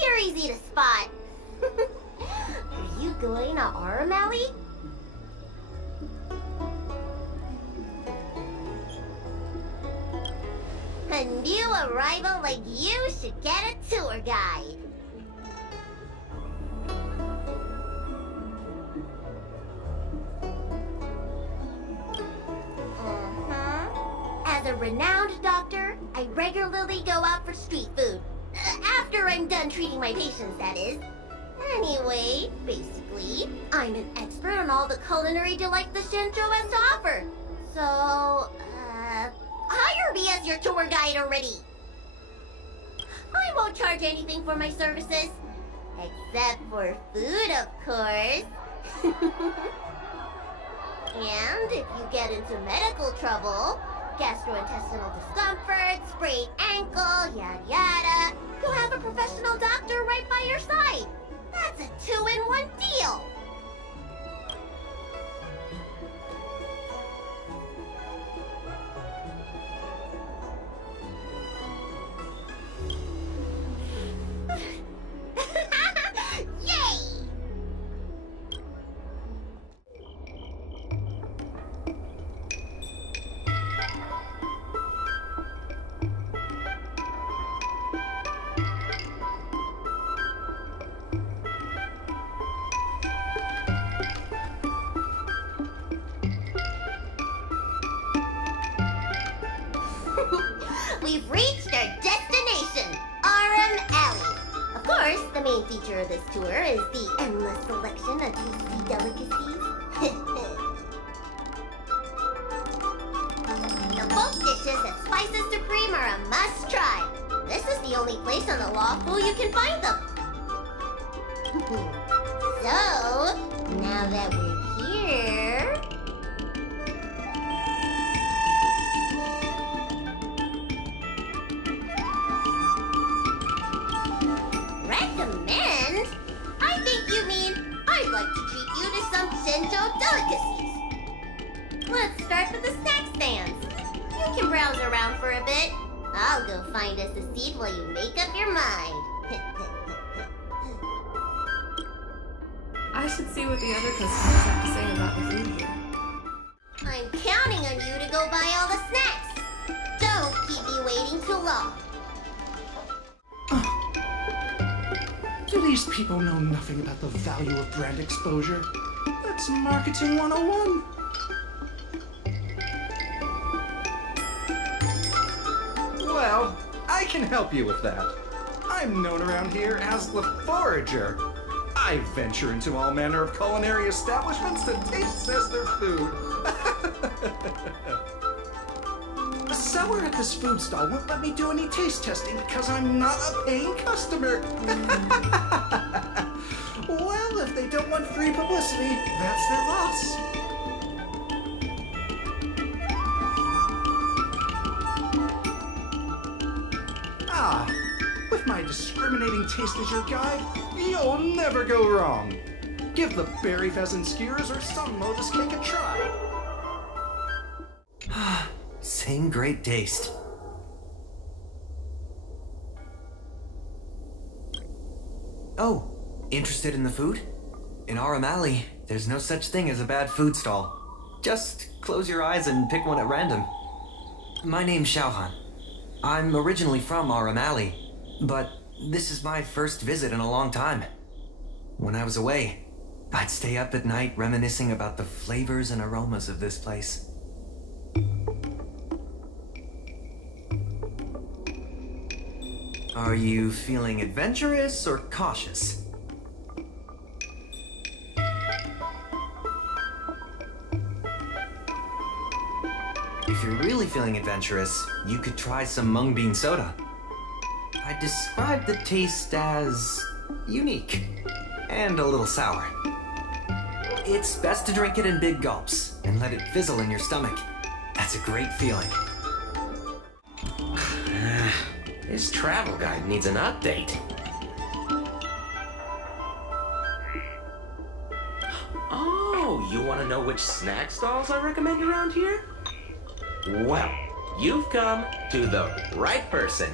You're easy to spot. Are you going to Aurum Alley? A new arrival like you should get a tour guide. As a renowned doctor, I regularly go out for street food. After I'm done treating my patients, that is. Anyway, basically, I'm an expert on all the culinary delight the Shinjo has to offer. So, hire me as your tour guide already. I won't charge anything for my services. Except for food, of course. And if you get into medical trouble, gastrointestinal discomfort, sprained ankle, yada yada, you'll have a professional doctor right by your side. That's a 2-in-1 deal. Yay! We've reached our destination, Aurum Alley. Of course, the main feature of this tour is the endless selection of tasty delicacies. The bulk dishes and spices supreme are a must-try. This is the only place on the Lawful you can find them. So, now that we're here... Recommend? I think you mean I'd like to treat you to some Shinjo delicacies. Let's start with the snack stands. You can browse around for a bit. I'll go find us a seat while you make up your mind. I should see what the other customers have to say about the food here. I'm counting on you to go buy all the snacks. Don't keep me waiting too long. Do these people know nothing about the value of brand exposure? That's marketing 101. Well, I can help you with that. I'm known around here as the Forager. I venture into all manner of culinary establishments to taste test their food. The seller at this food stall won't let me do any taste testing because I'm not a paying customer. Well, if they don't want free publicity, that's their loss. Ah, with my discriminating taste as your guide, you'll never go wrong. Give the berry pheasant skewers or some lotus cake a try. Same great taste. Oh, interested in the food? In Aurum Alley, there's no such thing as a bad food stall. Just close your eyes and pick one at random. My name's Xiaohan. I'm originally from Aurum Alley, but this is my first visit in a long time. When I was away, I'd stay up at night reminiscing about the flavors and aromas of this place. Are you feeling adventurous or cautious? If you're really feeling adventurous, you could try some mung bean soda. I'd describe the taste as unique and a little sour. It's best to drink it in big gulps and let it fizzle in your stomach. That's a great feeling. This travel guide needs an update. Oh, you want to know which snack stalls I recommend around here? Well, you've come to the right person.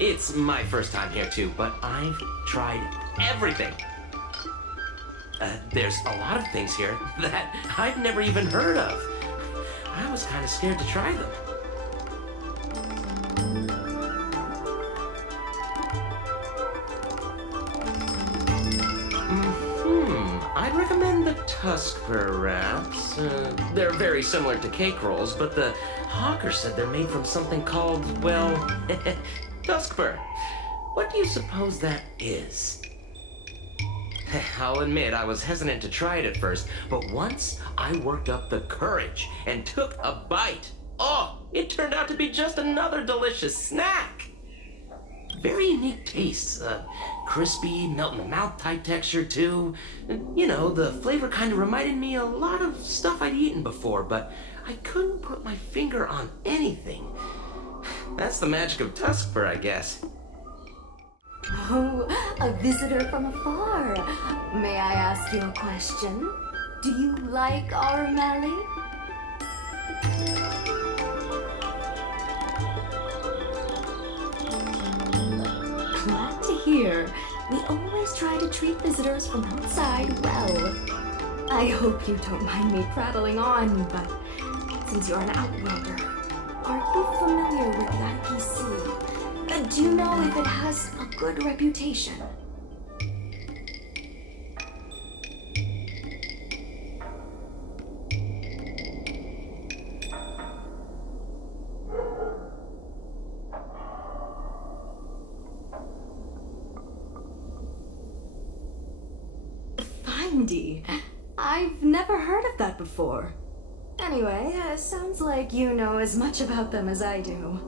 It's my first time here too, but I've tried everything. There's a lot of things here that I've never even heard of. I was kind of scared to try them. I'd recommend the Tuskper wraps. They're very similar to cake rolls, but the hawker said they're made from something called, well, Tuskper. What do you suppose that is? I'll admit I was hesitant to try it at first, but once I worked up the courage and took a bite, oh, it turned out to be just another delicious snack. Very unique taste, crispy, melt-in-the-mouth type texture too. You know, the flavor kind of reminded me a lot of stuff I'd eaten before, but I couldn't put my finger on anything. That's the magic of Tuskper, I guess. Oh, a visitor from afar. May I ask you a question? Do you like Aurum? Glad to hear. We always try to treat visitors from outside well. I hope you don't mind me prattling on, but since you're an outworlder, are you familiar with that PC? Do you know if it has a good reputation? Findy. I've never heard of that before. Anyway, sounds like you know as much about them as I do.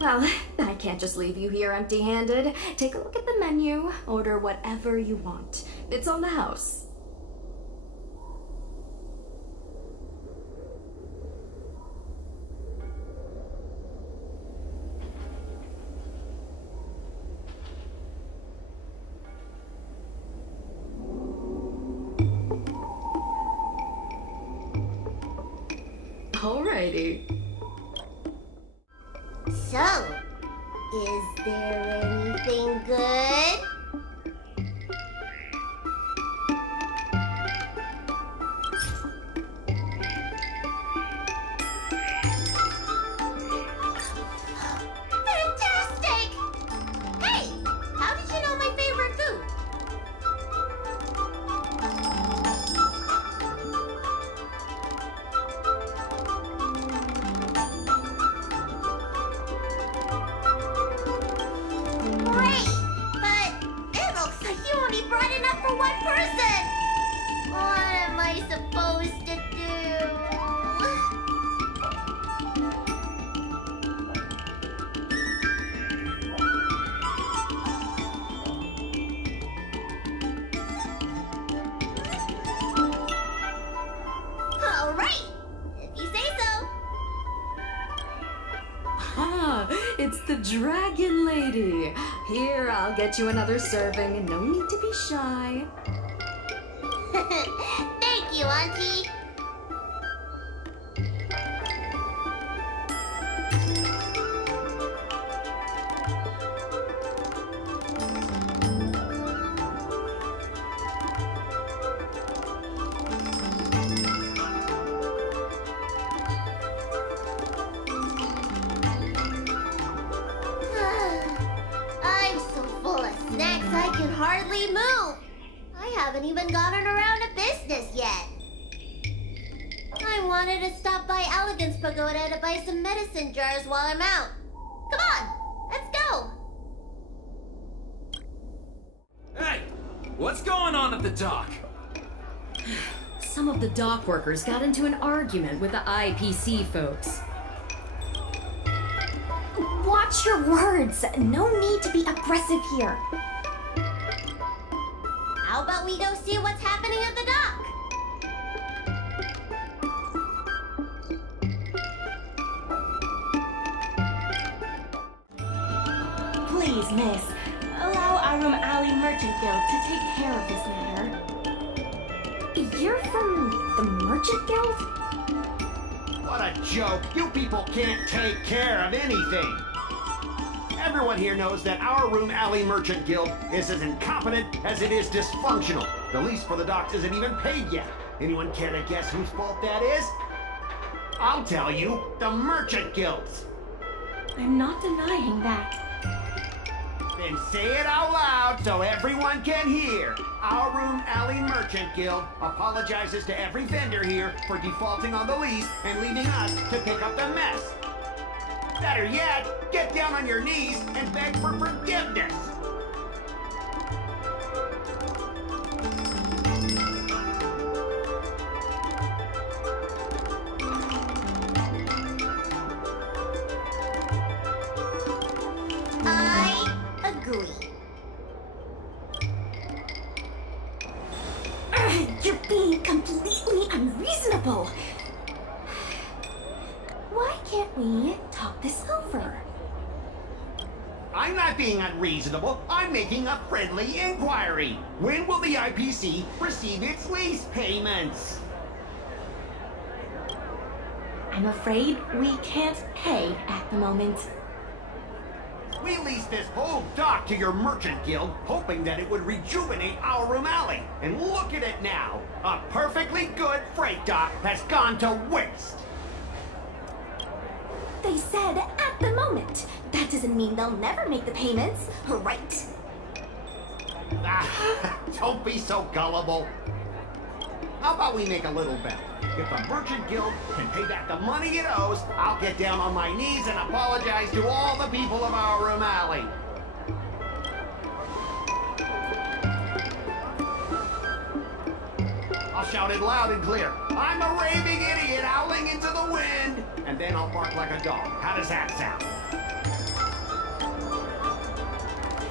Well, I can't just leave you here empty-handed. Take a look at the menu, order whatever you want. It's on the house. Alrighty. So, is there anything good? Fantastic! Hey, how did you know my favorite food? Great! But it looks like you only brought enough for one person! What am I supposed to do? All right, if you say so. Ah, it's the Dragon Lady. Here, I'll get you another serving, and no need to be shy. Thank you, Auntie. I'm so full of snacks I can hardly move. I haven't even gotten around to business yet. I wanted to stop by Elegance Pagoda to buy some medicine jars while I'm out. Come on, let's go. Hey, what's going on at the dock? Some of the dock workers got into an argument with the IPC folks. Watch your words. No need to be aggressive here. How about we go see what's happening at the dock? Please, miss, allow Aurum Alley Merchant Guild to take care of this matter. You're from the Merchant Guild? What a joke! You people can't take care of anything! Everyone here knows that our Room Alley Merchant Guild is as incompetent as it is dysfunctional. The lease for the dock isn't even paid yet. Anyone care to guess whose fault that is? I'll tell you, the Merchant Guild's. I'm not denying that. Then say it out loud so everyone can hear. Our Room Alley Merchant Guild apologizes to every vendor here for defaulting on the lease and leaving us to pick up the mess. Better yet, get down on your knees and beg for forgiveness. I agree. You're being completely unreasonable. Why can't we talk this over? I'm not being unreasonable. I'm making a friendly inquiry. When will the IPC receive its lease payments? I'm afraid we can't pay at the moment. We leased this whole dock to your merchant guild, hoping that it would rejuvenate our Room Alley. And look at it now. A perfectly good freight dock has gone to waste. They said at the moment. That doesn't mean they'll never make the payments, right? Don't be so gullible. How about we make a little bet? If the Merchant Guild can pay back the money it owes, I'll get down on my knees and apologize to all the people of our Room Alley. I'll shout it loud and clear. I'm a raving idiot howling into the wind. And then I'll bark like a dog. How does that sound?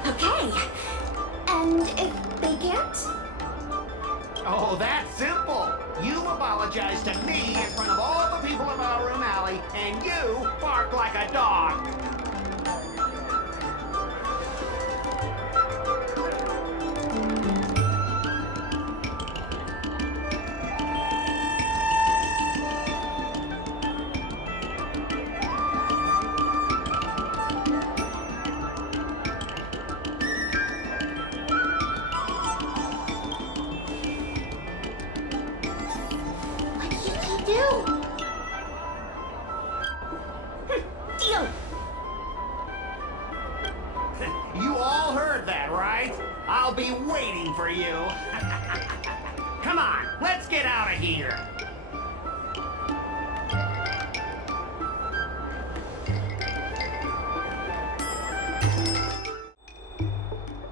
Okay. And if they can't? Oh, that's simple. You apologize to me in front of all the people of our Room Alley, and you bark like a dog. What did he do? Deal. You all heard that, right? I'll be waiting for you. Come on, let's get out of here.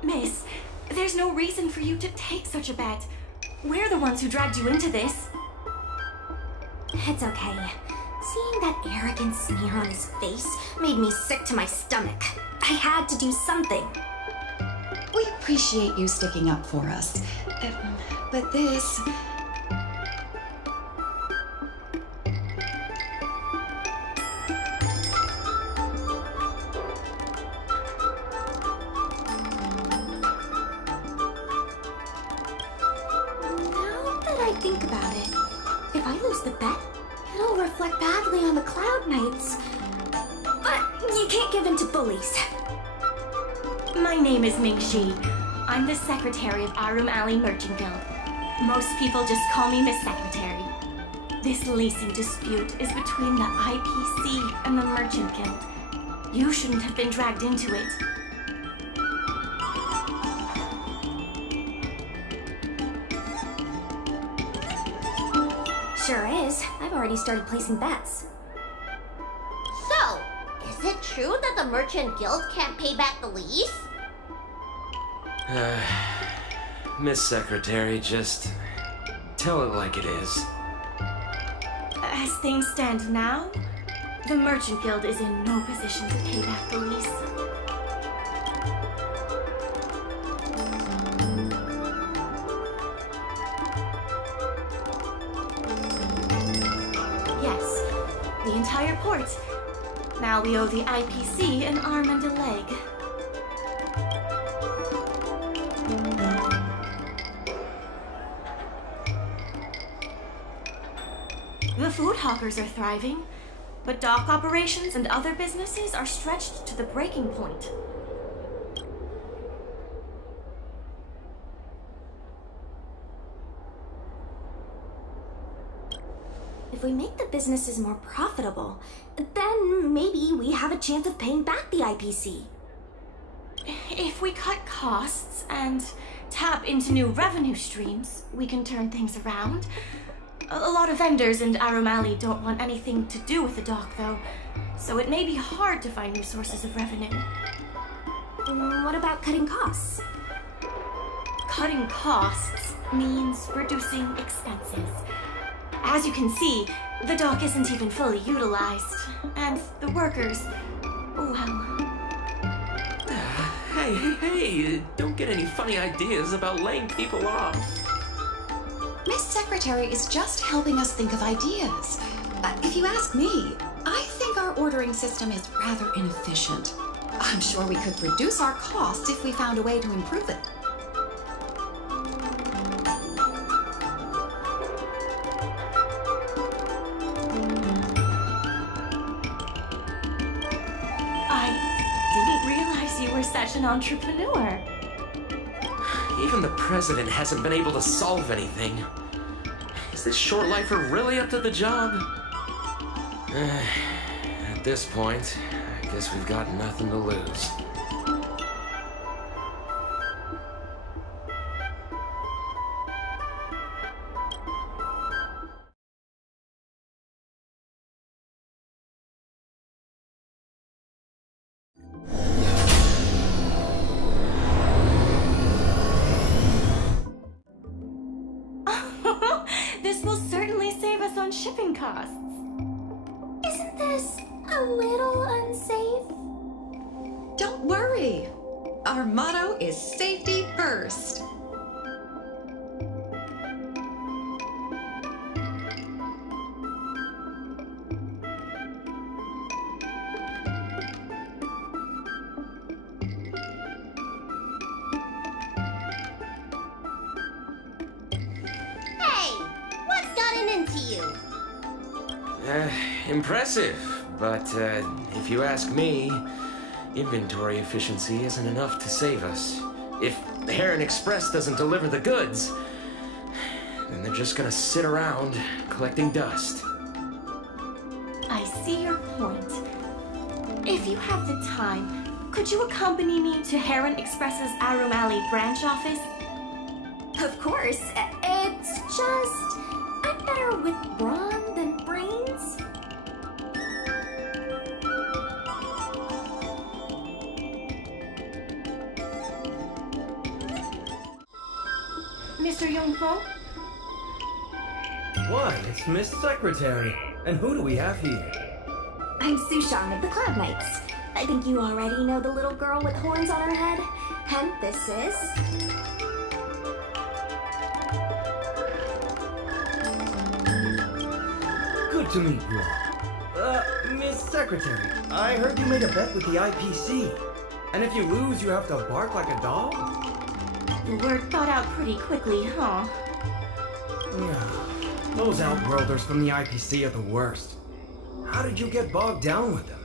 Miss, there's no reason for you to take such a bet. We're the ones who dragged you into this. It's okay. Seeing that arrogant sneer on his face made me sick to my stomach. I had to do something. We appreciate you sticking up for us. But this. Now that I think about it, if I lose the bet, it'll reflect badly on the Cloud Knights. But you can't give in to bullies. My name is Ming Shi. I'm the secretary of Aurum Alley Merchant Guild. Most people just call me Miss Secretary. This leasing dispute is between the IPC and the Merchant Guild. You shouldn't have been dragged into it. Sure is. I've already started placing bets. So, is it true that the Merchant Guild can't pay back the lease? Miss Secretary, just tell it like it is. As things stand now, the Merchant Guild is in no position to pay back the lease. Yes, the entire port. Now we owe the IPC an arm and a leg. The food hawkers are thriving. but dock operations and other businesses are stretched to the breaking point. If we make the businesses more profitable, then maybe we have a chance of paying back the IPC. If we cut costs and tap into new revenue streams, we can turn things around. A lot of vendors in Aurum Alley don't want anything to do with the dock, though, so it may be hard to find new sources of revenue. What about cutting costs? Cutting costs means reducing expenses. As you can see, the dock isn't even fully utilized, and the workers, well... Hey, don't get any funny ideas about laying people off. Miss Secretary is just helping us think of ideas. If you ask me, I think our ordering system is rather inefficient. I'm sure we could reduce our costs if we found a way to improve it. Such an entrepreneur. Even the president hasn't been able to solve anything. Is this short lifer really up to the job? At this point, I guess we've got nothing to lose. This will certainly save us on shipping costs. Isn't this a little unsafe? Don't worry. Our motto is safety first. Impressive, but if you ask me, inventory efficiency isn't enough to save us. If Heron Express doesn't deliver the goods, then they're just gonna sit around collecting dust. I see your point. If you have the time, could you accompany me to Heron Express's Aurum Alley branch office? Of course. It's just... I'm better with brawn than brains. Mr. Yongfeng? What? It's Miss Secretary. And who do we have here? I'm Sushang of the Cloud Knights. I think you already know the little girl with horns on her head. And this is... Good to meet you all. Miss Secretary, I heard you made a bet with the IPC. And if you lose, you have to bark like a dog? The word got out pretty quickly, huh? Yeah. Those outworlders from the IPC are the worst. How did you get bogged down with them?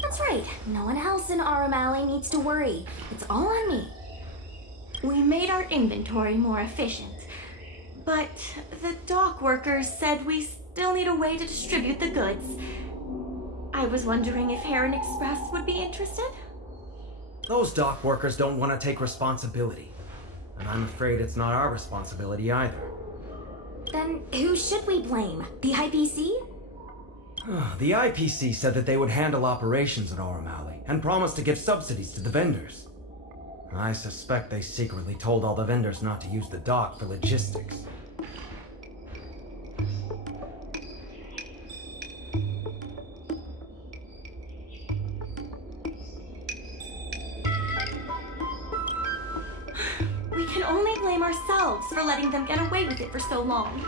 That's right. No one else in Aurum Alley needs to worry. It's all on me. We made our inventory more efficient, but the dock workers said we still need a way to distribute the goods. I was wondering if Heron Express would be interested? Those dock workers don't want to take responsibility. And I'm afraid it's not our responsibility either. Then who should we blame? The IPC? The IPC said that they would handle operations at Aurum Alley and promised to give subsidies to the vendors. I suspect they secretly told all the vendors not to use the dock for logistics. We can only blame ourselves for letting them get away with it for so long.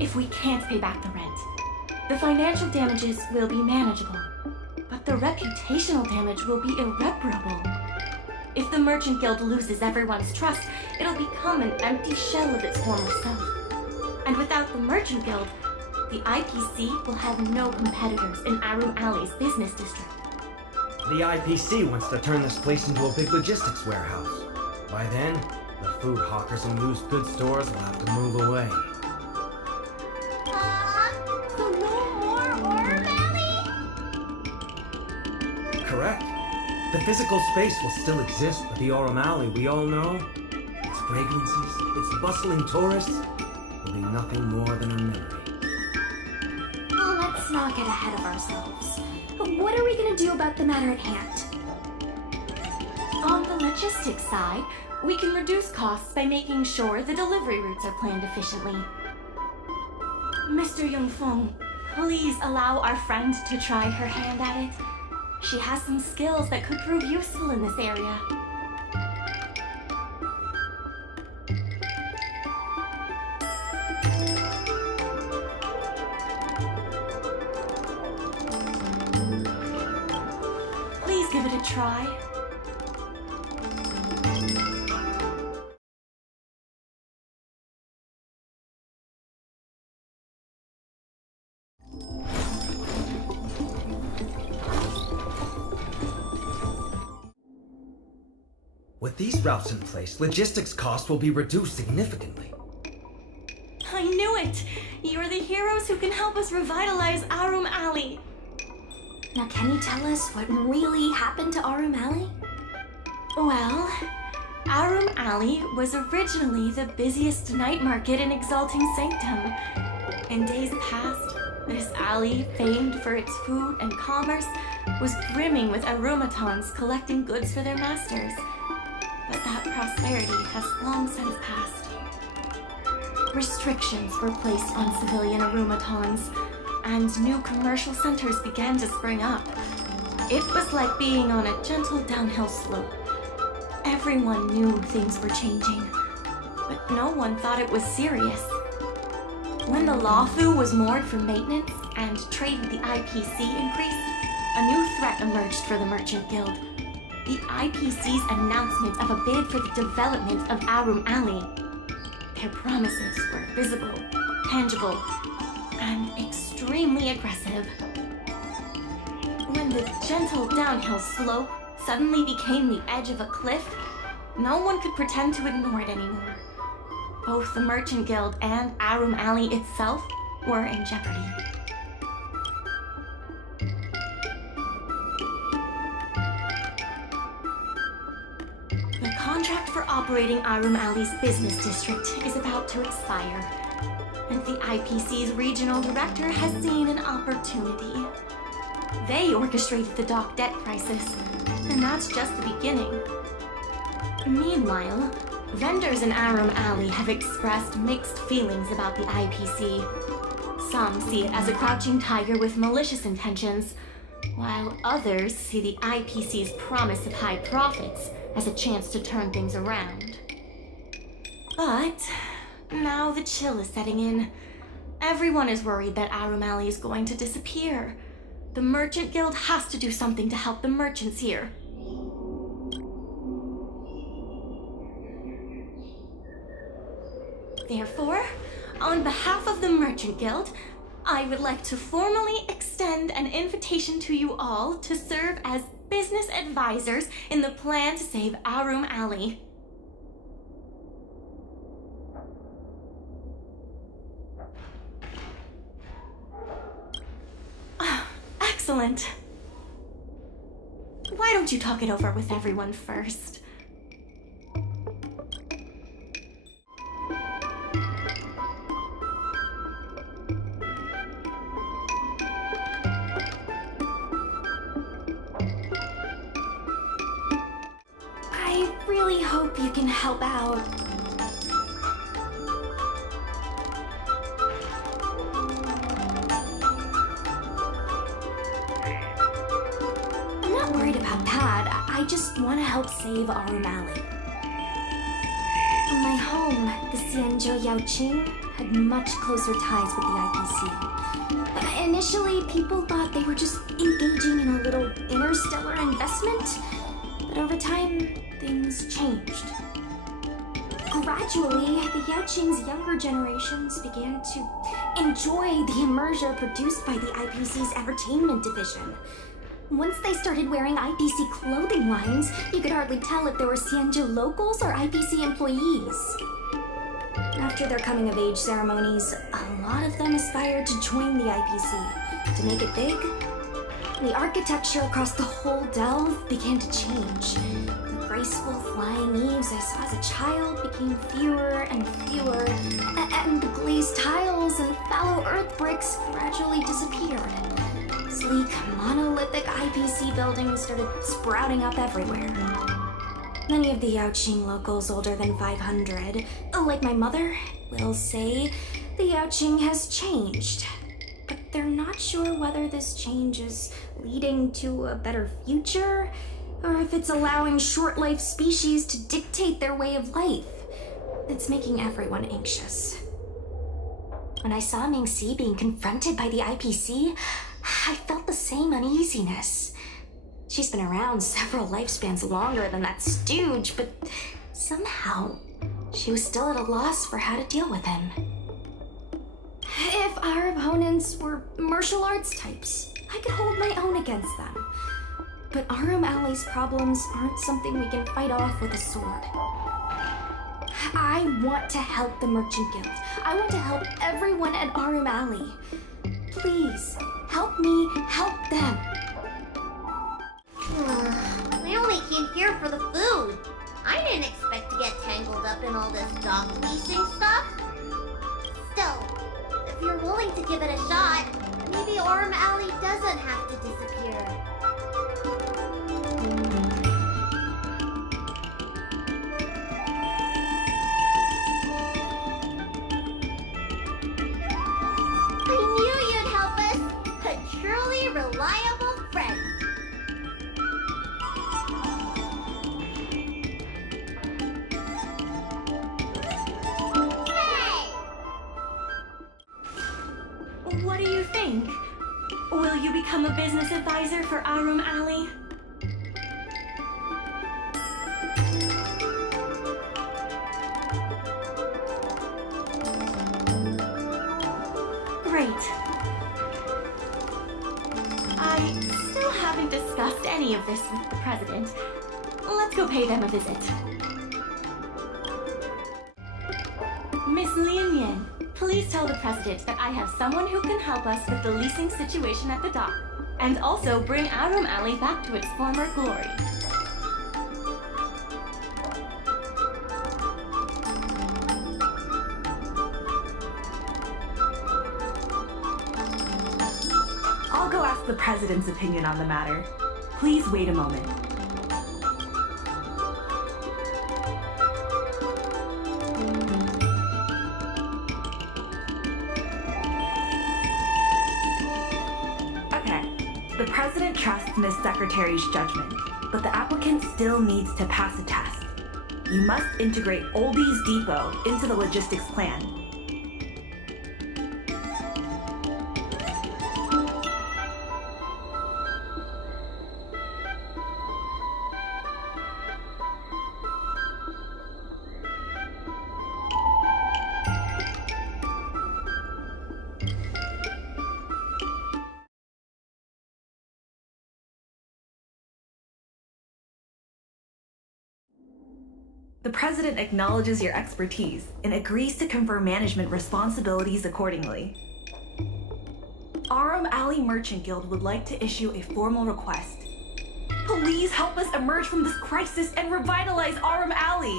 If we can't pay back the rent, the financial damages will be manageable, but the reputational damage will be irreparable. If the Merchant Guild loses everyone's trust, it'll become an empty shell of its former self. And without the Merchant Guild, the IPC will have no competitors in Aurum Alley's business district. The IPC wants to turn this place into a big logistics warehouse. By then, the food hawkers and used goods stores will have to move away. So no more Aurum Alley? Correct. The physical space will still exist, but the Aurum Alley we all know, its fragrances, its bustling tourists, will be nothing more than a memory. Well, let's not get ahead of ourselves. What are we gonna do about the matter at hand? On the logistics side, we can reduce costs by making sure the delivery routes are planned efficiently. Mr. Yongfeng, please allow our friend to try her hand at it. She has some skills that could prove useful in this area. Please give it a try. With these routes in place, logistics costs will be reduced significantly. I knew it! You're the heroes who can help us revitalize Aurum Alley. Now, can you tell us what really happened to Aurum Alley? Well, Aurum Alley was originally the busiest night market in Exalting Sanctum. In days past, this alley, famed for its food and commerce, was brimming with Arumatons collecting goods for their masters. But that prosperity has long since passed. Restrictions were placed on civilian Arumatons, and new commercial centers began to spring up. It was like being on a gentle downhill slope. Everyone knew things were changing, but no one thought it was serious. When the Lawfu was moored for maintenance and trade with the IPC increased, a new threat emerged for the Merchant Guild. The IPC's announcement of a bid for the development of Aurum Alley. Their promises were visible, tangible, and extremely aggressive. When the gentle downhill slope suddenly became the edge of a cliff, no one could pretend to ignore it anymore. Both the Merchant Guild and Aurum Alley itself were in jeopardy. The contract for operating Aurum Alley's business district is about to expire, and the IPC's regional director has seen an opportunity. They orchestrated the dock debt crisis, and that's just the beginning. Meanwhile, vendors in Aurum Alley have expressed mixed feelings about the IPC. Some see it as a crouching tiger with malicious intentions, while others see the IPC's promise of high profits as a chance to turn things around. But now the chill is setting in. Everyone is worried that Aurum Alley is going to disappear. The Merchant Guild has to do something to help the merchants here. Therefore, on behalf of the Merchant Guild, I would like to formally extend an invitation to you all to serve as business advisors in the plan to save Aurum Alley. Excellent. Why don't you talk it over with everyone first? I really hope you can help out. I'm not worried about that. I just want to help save Aurum Alley. My home, the Xianzhou Yaoqing, had much closer ties with the IPC. Initially, people thought they were just engaging in a little interstellar investment, but But over time, things changed. Gradually, the Yaoqing's younger generations began to enjoy the immersion produced by the IPC's entertainment division. Once they started wearing IPC clothing lines, you could hardly tell if they were Xianzhou locals or IPC employees. After their coming-of-age ceremonies, a lot of them aspired to join the IPC. To make it big, the architecture across the whole delve began to change. The graceful flying eaves I saw as a child became fewer and fewer, and the glazed tiles and fallow earth bricks gradually disappeared. Sleek, monolithic IPC buildings started sprouting up everywhere. Many of the Yaoqing locals older than 500, like my mother, will say the Yaoqing has changed. But they're not sure whether this change is leading to a better future, or if it's allowing short-lived species to dictate their way of life. It's making everyone anxious. When I saw Mingxi being confronted by the IPC, I felt the same uneasiness. She's been around several lifespans longer than that stooge, but somehow she was still at a loss for how to deal with him. If our opponents were martial arts types, I could hold my own against them. But Aurum Alley's problems aren't something we can fight off with a sword. I want to help the Merchant Guild. I want to help everyone at Aurum Alley. Please, help me help them. I only came here for the food. I didn't expect to get tangled up in all this dock leasing stuff. Still, if you're willing to give it a shot, maybe Aurum Alley doesn't have to disappear. I knew you'd help us. A truly reliable friend. What do you think? Will you become a business advisor for Aurum Alley? Great. I still haven't discussed any of this with the president. Let's go pay them a visit. Miss Lin Yan, please tell the president that I have someone who can help us with the leasing situation at the dock, and also bring Aurum Alley back to its former glory. I'll go ask the president's opinion on the matter. Please wait a moment. The president trusts Miss Secretary's judgment, but the applicant still needs to pass a test. You must integrate Oldies Depot into the logistics plan. The president acknowledges your expertise and agrees to confer management responsibilities accordingly. Aurum Alley Merchant Guild would like to issue a formal request. Please help us emerge from this crisis and revitalize Aurum Alley!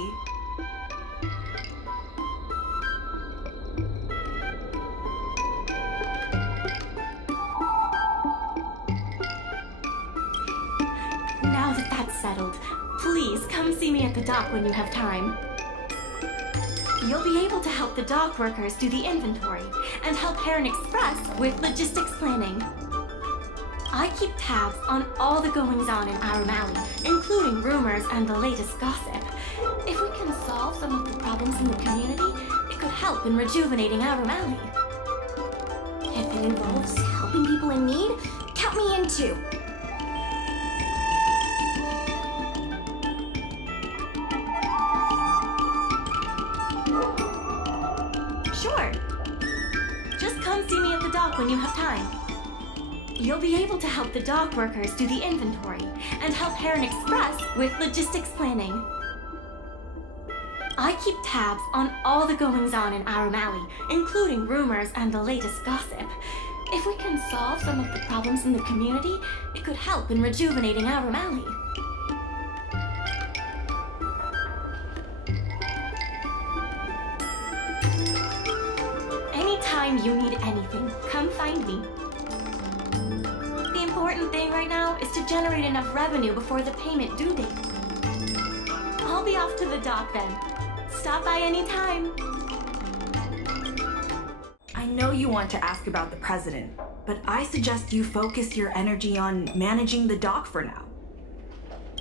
Now that that's settled, please come see me at the dock when you have time. You'll be able to help the dock workers do the inventory and help Heron Express with logistics planning. I keep tabs on all the goings-on in Aurum Alley, including rumors and the latest gossip. If we can solve some of the problems in the community, it could help in rejuvenating Aurum Alley. If it involves helping people in need, count me in too. come see me at the dock when you have time. You'll be able to help the dock workers do the inventory and help Heron Express with logistics planning. I keep tabs on all the goings-on in Aurum Alley, including rumors and the latest gossip. If we can solve some of the problems in the community, it could help in rejuvenating Aurum Alley. Anytime you need anything, come find me. The important thing right now is to generate enough revenue before the payment due date. I'll be off to the dock then. Stop by anytime. I know you want to ask about the president, but I suggest you focus your energy on managing the dock for now.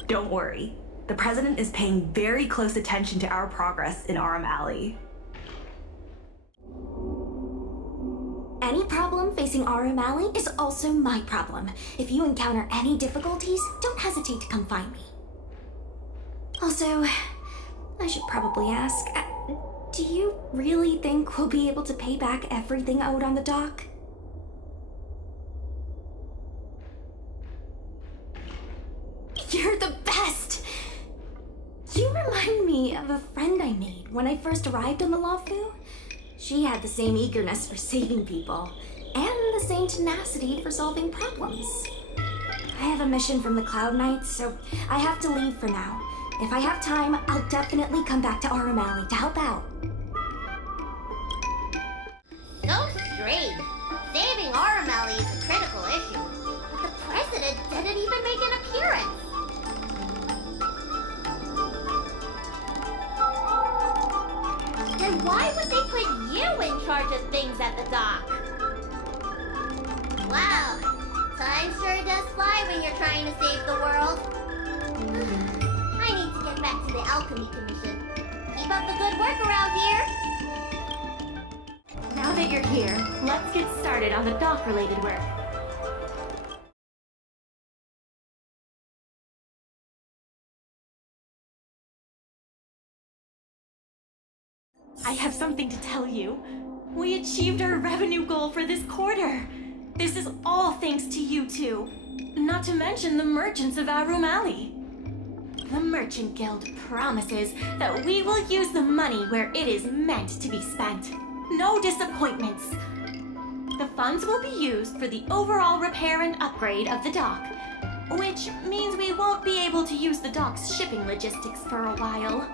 Don't worry, the president is paying very close attention to our progress in Aurum Alley. Any problem facing Aurum Alley is also my problem. If you encounter any difficulties, don't hesitate to come find me. Also, I should probably ask, do you really think we'll be able to pay back everything owed on the dock? You're the best! You remind me of a friend I made when I first arrived on the Lawfu. She had the same eagerness for saving people, and the same tenacity for solving problems. I have a mission from the Cloud Knights, so I have to leave for now. If I have time, I'll definitely come back to Aurum Alley to help out. So strange. Saving Aurum Alley is a critical issue, but the president didn't even make an appearance. Then why would they put you in charge of things at the dock? Wow, time sure does fly when you're trying to save the world. I need to get back to the Alchemy Commission. Keep up the good work around here. Now that you're here, let's get started on the dock-related work. I have something to tell you. We achieved our revenue goal for this quarter. This is all thanks to you two. Not to mention the merchants of Aurum Alley. The Merchant Guild promises that we will use the money where it is meant to be spent. No disappointments. The funds will be used for the overall repair and upgrade of the dock, which means we won't be able to use the dock's shipping logistics for a while.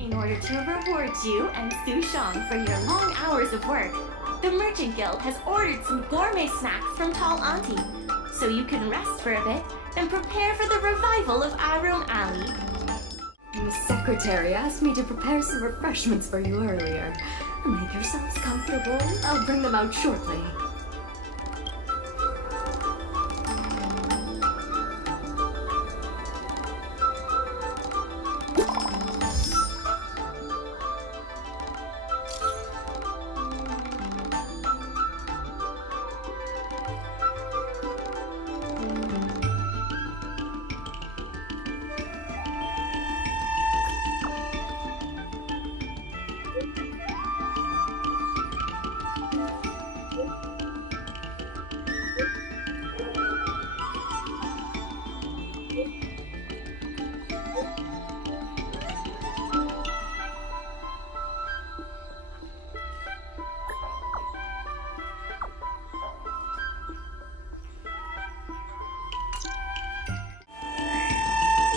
In order to reward you and Sushang for your long hours of work, the Merchant Guild has ordered some gourmet snacks from Tall Auntie, so you can rest for a bit and prepare for the revival of Aurum Alley. Miss Secretary asked me to prepare some refreshments for you earlier. Make yourselves comfortable. I'll bring them out shortly.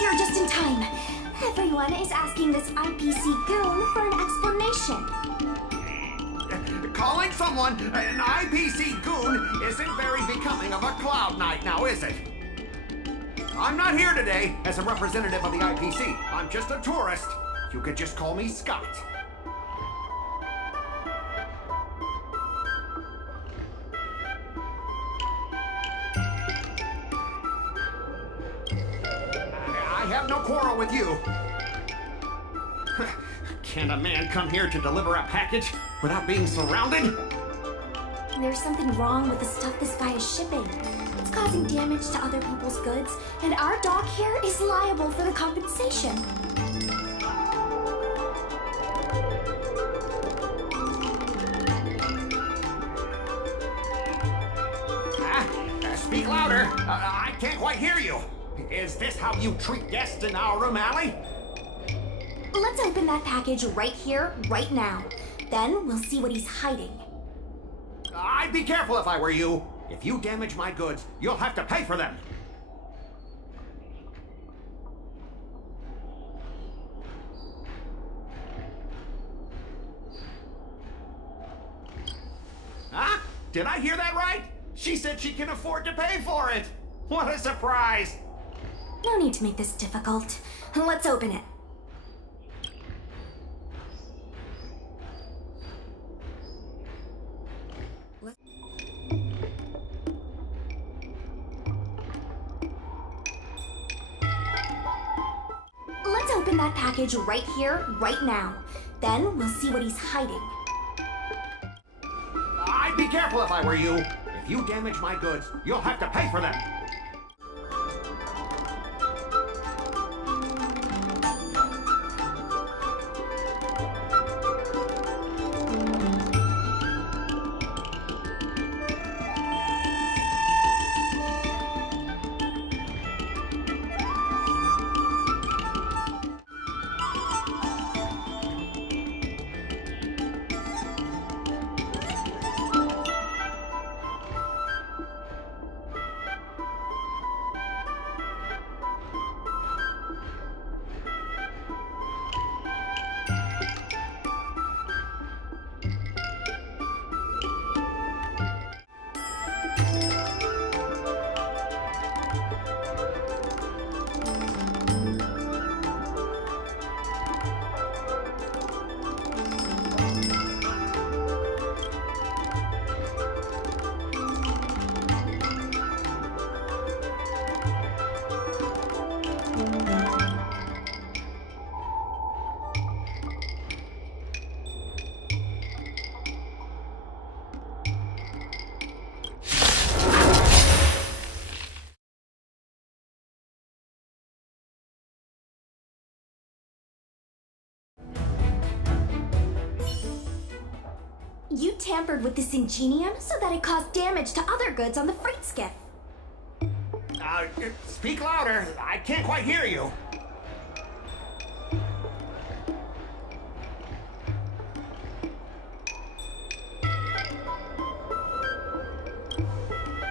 You're just in time. Everyone is asking this IPC goon for an explanation. Calling someone an IPC goon isn't very becoming of a Cloud Knight now, is it? I'm not here today as a representative of the IPC. I'm just a tourist. You could just call me Scott. I have no quarrel with you. Can a man come here to deliver a package without being surrounded? There's something wrong with the stuff this guy is shipping. It's causing damage to other people's goods, and our doc here is liable for the compensation. Speak louder. I can't quite hear you. Is this how you treat guests in Aurum Alley? Let's open that package right here, right now. Then we'll see what he's hiding. I'd be careful if I were you. If you damage my goods, you'll have to pay for them. Huh? Did I hear that right? She said she can afford to pay for it. What a surprise. No need to make this difficult. Let's open it. Let's open that package right here, right now. Then we'll see what he's hiding. I'd be careful if I were you. If you damage my goods, you'll have to pay for them. You tampered with this ingenium so that it caused damage to other goods on the freight skiff. Speak louder. I can't quite hear you.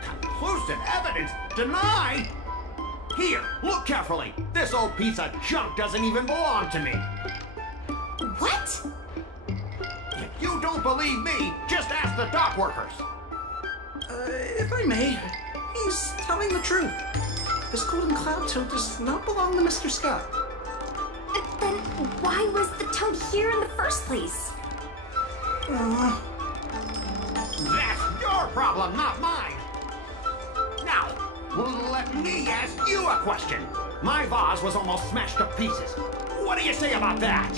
Conclusive evidence? Deny? Here, look carefully. This old piece of junk doesn't even belong to me. What? If you don't believe me, just ask the dock workers. If I may, he's telling the truth. This golden cloud toad does not belong to Mr. Scott. Then why was the toad here in the first place? That's your problem, not mine. Now, let me ask you a question. My vase was almost smashed to pieces. What do you say about that?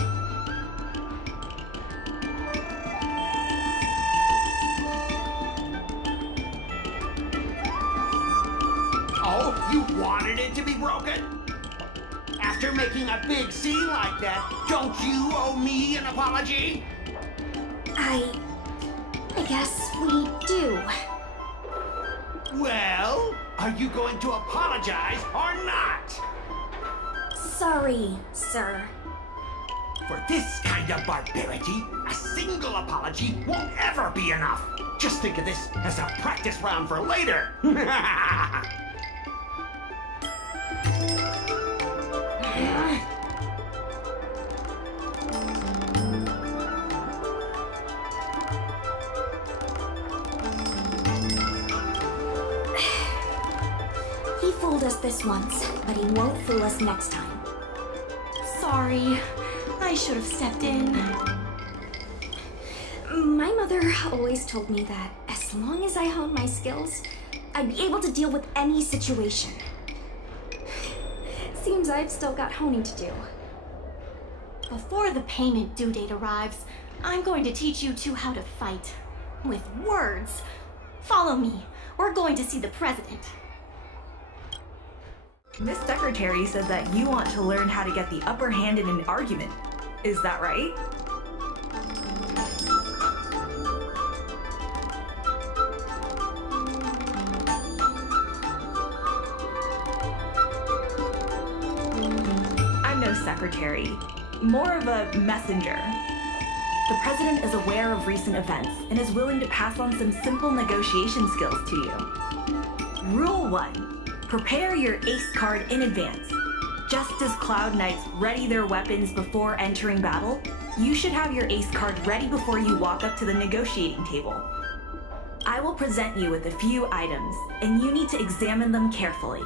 Oh, you wanted it to be broken? After making a big scene like that, don't you owe me an apology? I guess we do. Well, are you going to apologize or not? Sorry, sir. For this kind of barbarity, a single apology won't ever be enough. Just think of this as a practice round for later. He fooled us this once, but he won't fool us next time. Sorry, I should have stepped in. My mother always told me that as long as I honed my skills, I'd be able to deal with any situation. Seems I've still got honing to do. Before the payment due date arrives, I'm going to teach you two how to fight. With words. Follow me. We're going to see the president. Miss Secretary said that you want to learn how to get the upper hand in an argument. Is that right? I'm no secretary, more of a messenger. The president is aware of recent events and is willing to pass on some simple negotiation skills to you. Rule 1. Prepare your ace card in advance. Just as Cloud Knights ready their weapons before entering battle, you should have your ace card ready before you walk up to the negotiating table. I will present you with a few items, and you need to examine them carefully.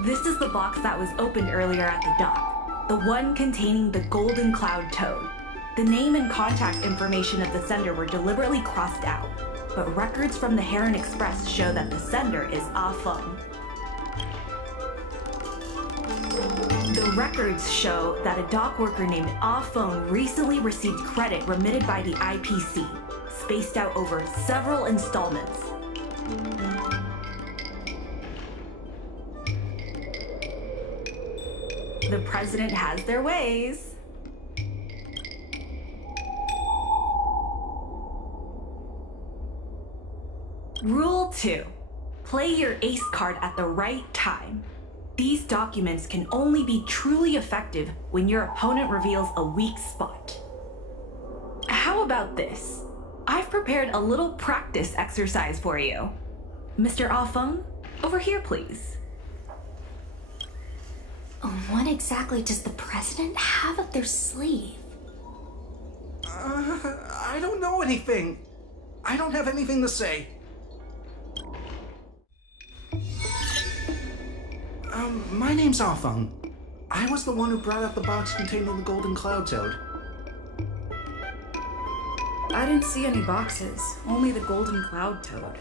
This is the box that was opened earlier at the dock, the one containing the Golden Cloud Toad. The name and contact information of the sender were deliberately crossed out, but records from the Heron Express show that the sender is Aurum. The records show that a dock worker named Aurum recently received credit remitted by the IPC, spaced out over several installments. The president has their ways. Rule 2. Play your ace card at the right time. These documents can only be truly effective when your opponent reveals a weak spot. How about this? I've prepared a little practice exercise for you. Mr. Aurum, over here please. What exactly does the president have up their sleeve? I don't know anything. I don't have anything to say. My name's Aurum. I was the one who brought out the box containing the Golden Cloud Toad. I didn't see any boxes, only the Golden Cloud Toad.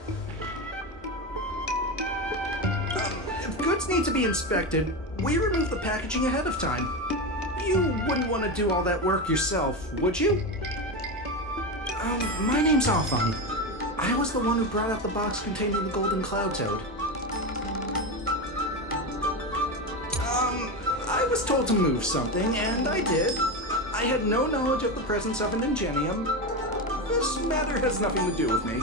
If goods need to be inspected, we remove the packaging ahead of time. You wouldn't want to do all that work yourself, would you? My name's Aurum. I was the one who brought out the box containing the Golden Cloud Toad. I was told to move something, and I did. I had no knowledge of the presence of an ingenium. This matter has nothing to do with me.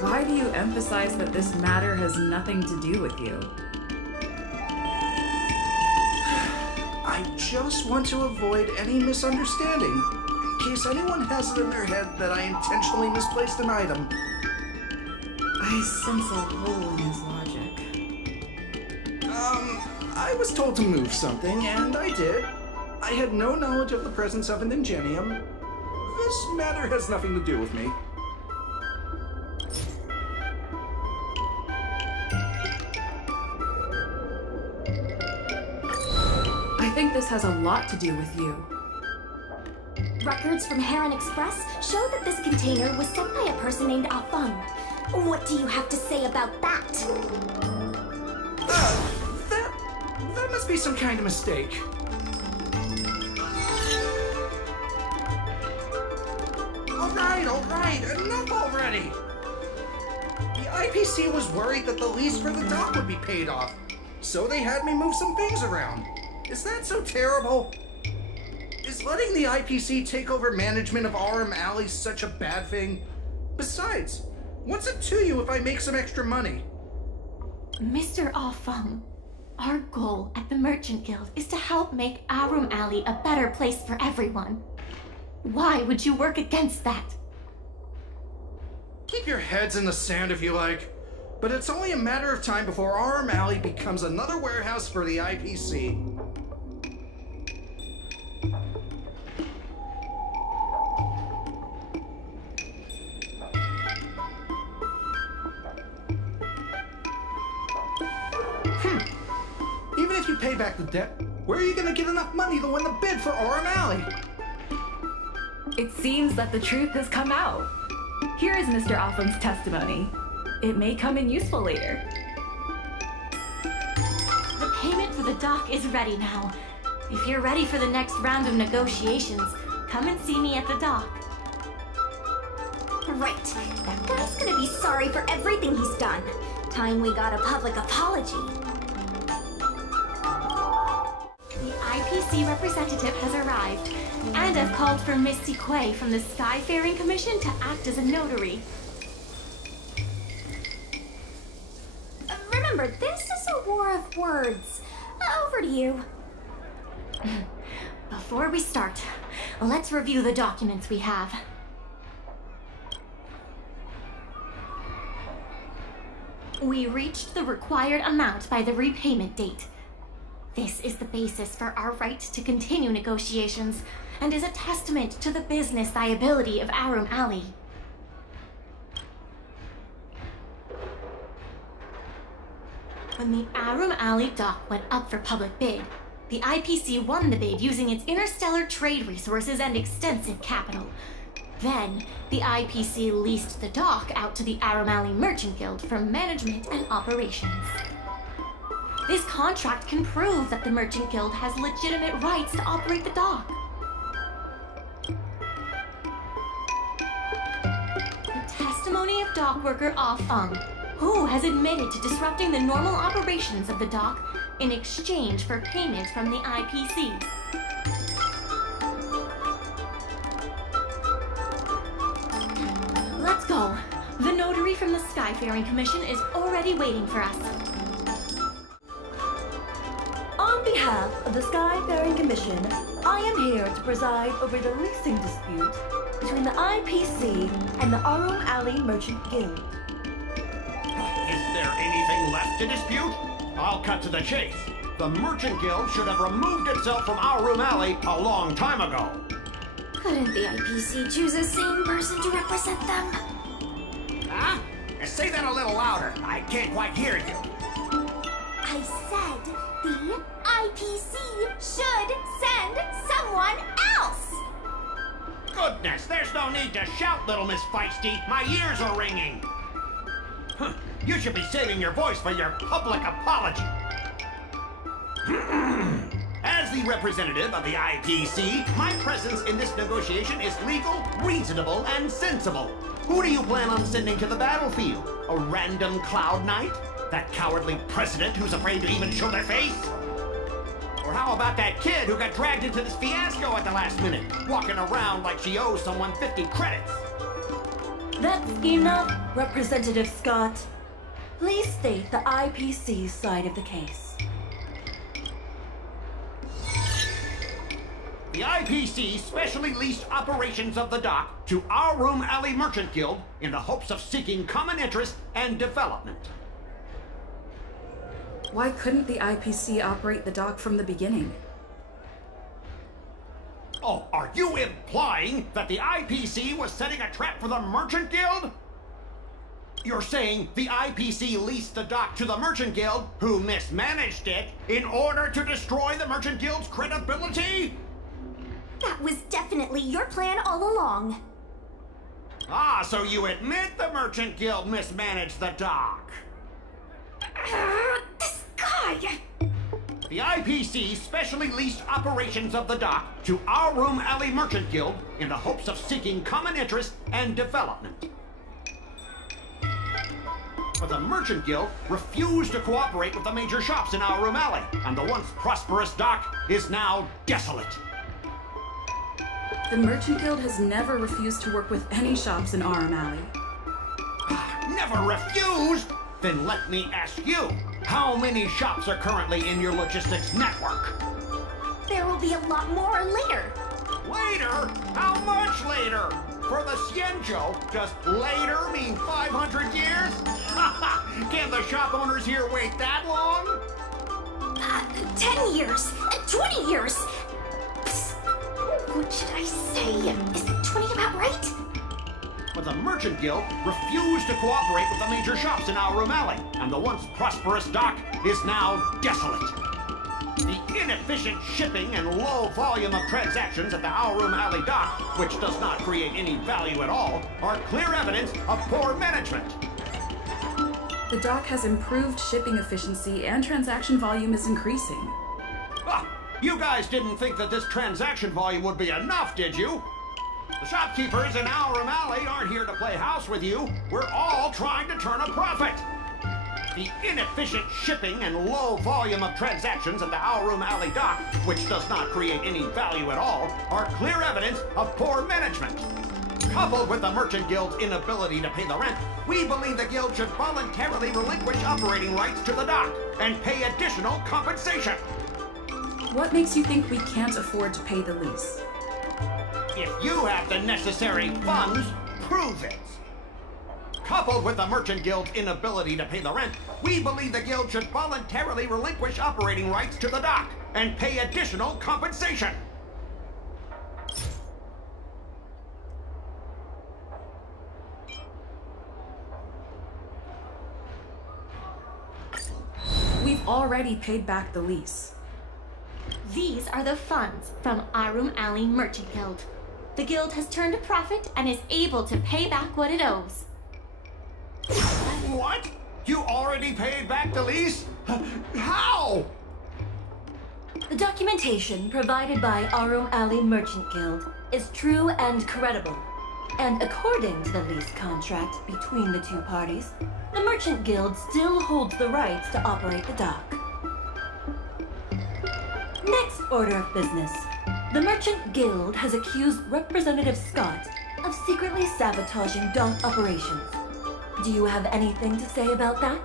Why do you emphasize that this matter has nothing to do with you? I just want to avoid any misunderstanding, in case anyone has it in their head that I intentionally misplaced an item. I sense a hole in his logic. I was told to move something, and I did. I had no knowledge of the presence of an ingenium. This matter has nothing to do with me. I think this has a lot to do with you. Records from Heron Express show that this container was sent by a person named Aurum. What do you have to say about that? That must be some kind of mistake. All right, enough already! The IPC was worried that the lease for the dock would be paid off, so they had me move some things around. Is that so terrible? Is letting the IPC take over management of Aurum Alley such a bad thing? Besides, what's it to you if I make some extra money? Mr. Aurum, our goal at the Merchant Guild is to help make Aurum Alley a better place for everyone. Why would you work against that? Keep your heads in the sand if you like, but it's only a matter of time before Aurum Alley becomes another warehouse for the IPC. Even if you pay back the debt, where are you gonna get enough money to win the bid for Aurum Alley? It seems that the truth has come out. Here is Mr. Aurum's testimony. It may come in useful later. The payment for the dock is ready now. If you're ready for the next round of negotiations, come and see me at the dock. Right. That guy's gonna be sorry for everything he's done. Time we got a public apology. The IPC representative has arrived, and I've called for Miss Sequay from the Skyfaring Commission to act as a notary. Remember, this is a war of words. Over to you. Before we start, let's review the documents we have. We reached the required amount by the repayment date. This is the basis for our right to continue negotiations and is a testament to the business viability of Aurum Alley. When the Aurum Alley dock went up for public bid, the IPC won the bid using its interstellar trade resources and extensive capital. Then, the IPC leased the dock out to the Aurum Alley Merchant Guild for management and operations. This contract can prove that the Merchant Guild has legitimate rights to operate the dock. The testimony of dock worker Ah Feng, who has admitted to disrupting the normal operations of the dock in exchange for payment from the IPC. Let's go. The notary from the Skyfaring Commission is already waiting for us. On behalf of the Skyfaring Commission, I am here to preside over the leasing dispute between the IPC and the Aurum Alley Merchant Guild. Is there anything left to dispute? I'll cut to the chase. The Merchant Guild should have removed itself from Aurum Alley a long time ago. Couldn't the IPC choose a sane person to represent them? Huh? Say that a little louder. I can't quite hear you. I said the IPC should send someone else! Goodness, there's no need to shout, little Miss Feisty. My ears are ringing. Huh. You should be saving your voice for your public apology. As the representative of the IPC, my presence in this negotiation is legal, reasonable, and sensible. Who do you plan on sending to the battlefield? A random Cloud Knight? That cowardly president who's afraid to even show their face? Or how about that kid who got dragged into this fiasco at the last minute, walking around like she owes someone 50 credits? That's enough, Representative Scott. Please state the IPC's side of the case. The IPC specially leased operations of the dock to Aurum Alley Merchant Guild in the hopes of seeking common interest and development. Why couldn't the IPC operate the dock from the beginning? Oh, are you implying that the IPC was setting a trap for the Merchant Guild? You're saying the IPC leased the dock to the Merchant Guild, who mismanaged it, in order to destroy the Merchant Guild's credibility? That was definitely your plan all along. Ah, so you admit the Merchant Guild mismanaged the dock? This guy! The IPC specially leased operations of the dock to Aurum Alley Merchant Guild in the hopes of seeking common interest and development. But the Merchant Guild refused to cooperate with the major shops in Aurum Alley, and the once prosperous dock is now desolate. The Merchant Guild has never refused to work with any shops in Aurum Alley. Never refused? Then let me ask you, how many shops are currently in your logistics network? There will be a lot more later. Later? How much later? For the Xianzhou, does later mean 500 years? Can the shop owners here wait that long? 10 years, 20 years. What should I say? Is 20 about right? But the Merchant Guild refused to cooperate with the major shops in Aurum Alley, and the once prosperous dock is now desolate. The inefficient shipping and low volume of transactions at the Aurum Alley dock, which does not create any value at all, are clear evidence of poor management. The dock has improved shipping efficiency and transaction volume is increasing. Ah, you guys didn't think that this transaction volume would be enough, did you? The shopkeepers in Aurum Alley aren't here to play house with you. We're all trying to turn a profit. The inefficient shipping and low volume of transactions at the Aurum Alley dock, which does not create any value at all, are clear evidence of poor management. Coupled with the Merchant Guild's inability to pay the rent, we believe the Guild should voluntarily relinquish operating rights to the dock and pay additional compensation. What makes you think we can't afford to pay the lease? If you have the necessary funds, prove it. Coupled with the Merchant Guild's inability to pay the rent, we believe the Guild should voluntarily relinquish operating rights to the dock and pay additional compensation. We've already paid back the lease. These are the funds from Aurum Alley Merchant Guild. The guild has turned a profit and is able to pay back what it owes. What? You already paid back the lease? How? The documentation provided by Aurum Alley Merchant Guild is true and credible. And according to the lease contract between the two parties, the Merchant Guild still holds the rights to operate the dock. Next order of business. The Merchant Guild has accused Representative Scott of secretly sabotaging dock operations. Do you have anything to say about that?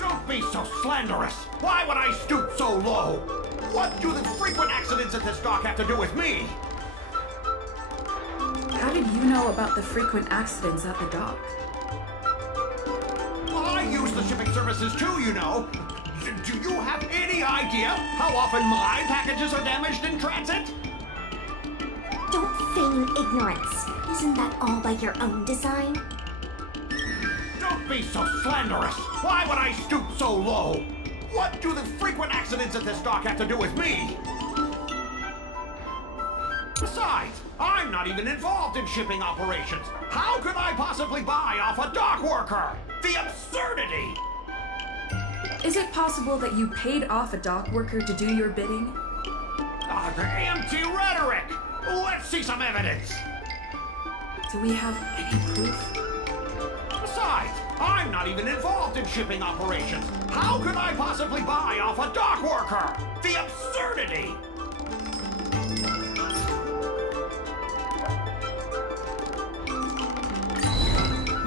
Don't be so slanderous! Why would I stoop so low? What do the frequent accidents at this dock have to do with me? How did you know about the frequent accidents at the dock? Well, I use the shipping services too, you know. Do you have any idea how often my packages are damaged in transit? Don't feign ignorance. Isn't that all by your own design? Don't be so slanderous! Why would I stoop so low? What do the frequent accidents at this dock have to do with me? Besides, I'm not even involved in shipping operations. How could I possibly buy off a dock worker? The absurdity! Is it possible that you paid off a dock worker to do your bidding? Empty rhetoric! Let's see some evidence! Do we have any proof? Besides, I'm not even involved in shipping operations. How could I possibly buy off a dock worker? The absurdity!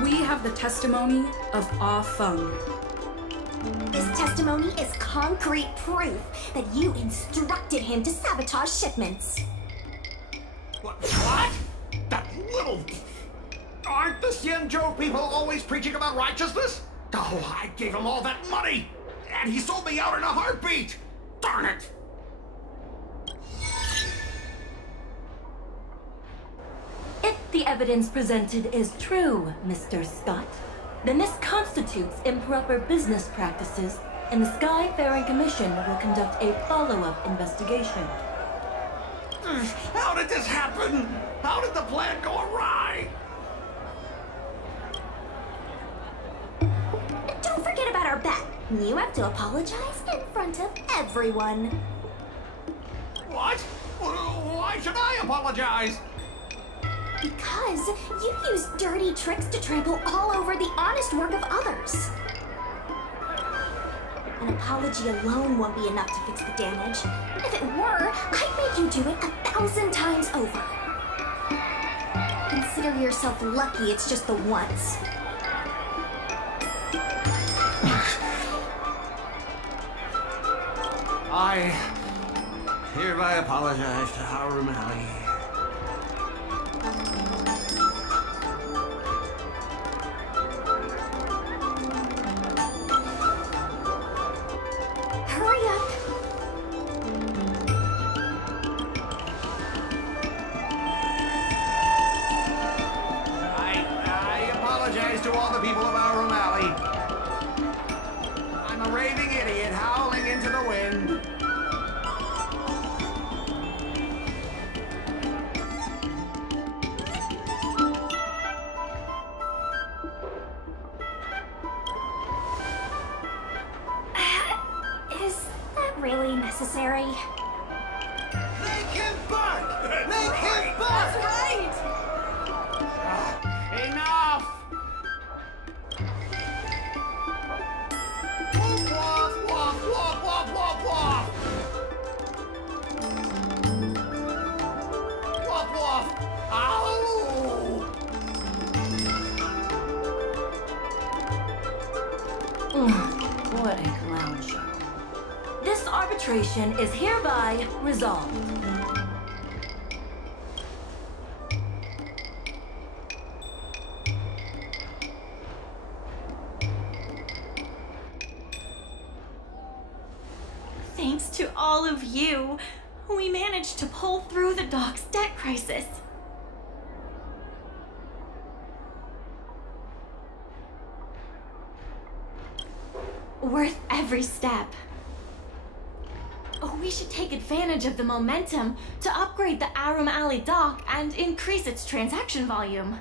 We have the testimony of Ah Feng. This testimony is concrete proof that you instructed him to sabotage shipments. What? That little... Aren't the Xianzhou people always preaching about righteousness? Oh, I gave him all that money! And he sold me out in a heartbeat! Darn it! If the evidence presented is true, Mr. Scott, then this constitutes improper business practices, and the Skyfaring Commission will conduct a follow-up investigation. How did this happen? How did the plan go awry? Don't forget about our bet. You have to apologize in front of everyone. What? Why should I apologize? Because you use dirty tricks to trample all over the honest work of others. An apology alone won't be enough to fix the damage. If it were, I'd make you do it 1,000 times over. Consider yourself lucky it's just the once. I hereby apologize to Aurum Alley. Hurry up. I apologize to all the people of Aurum Alley. I'm a raving idiot howling into the wind. Is that really necessary? Make him bark! Make What a clown show. This arbitration is hereby resolved. Thanks to all of you, we managed to pull through the dock's debt crisis. Worth every step. We should take advantage of the momentum to upgrade the Aurum Alley dock and increase its transaction volume.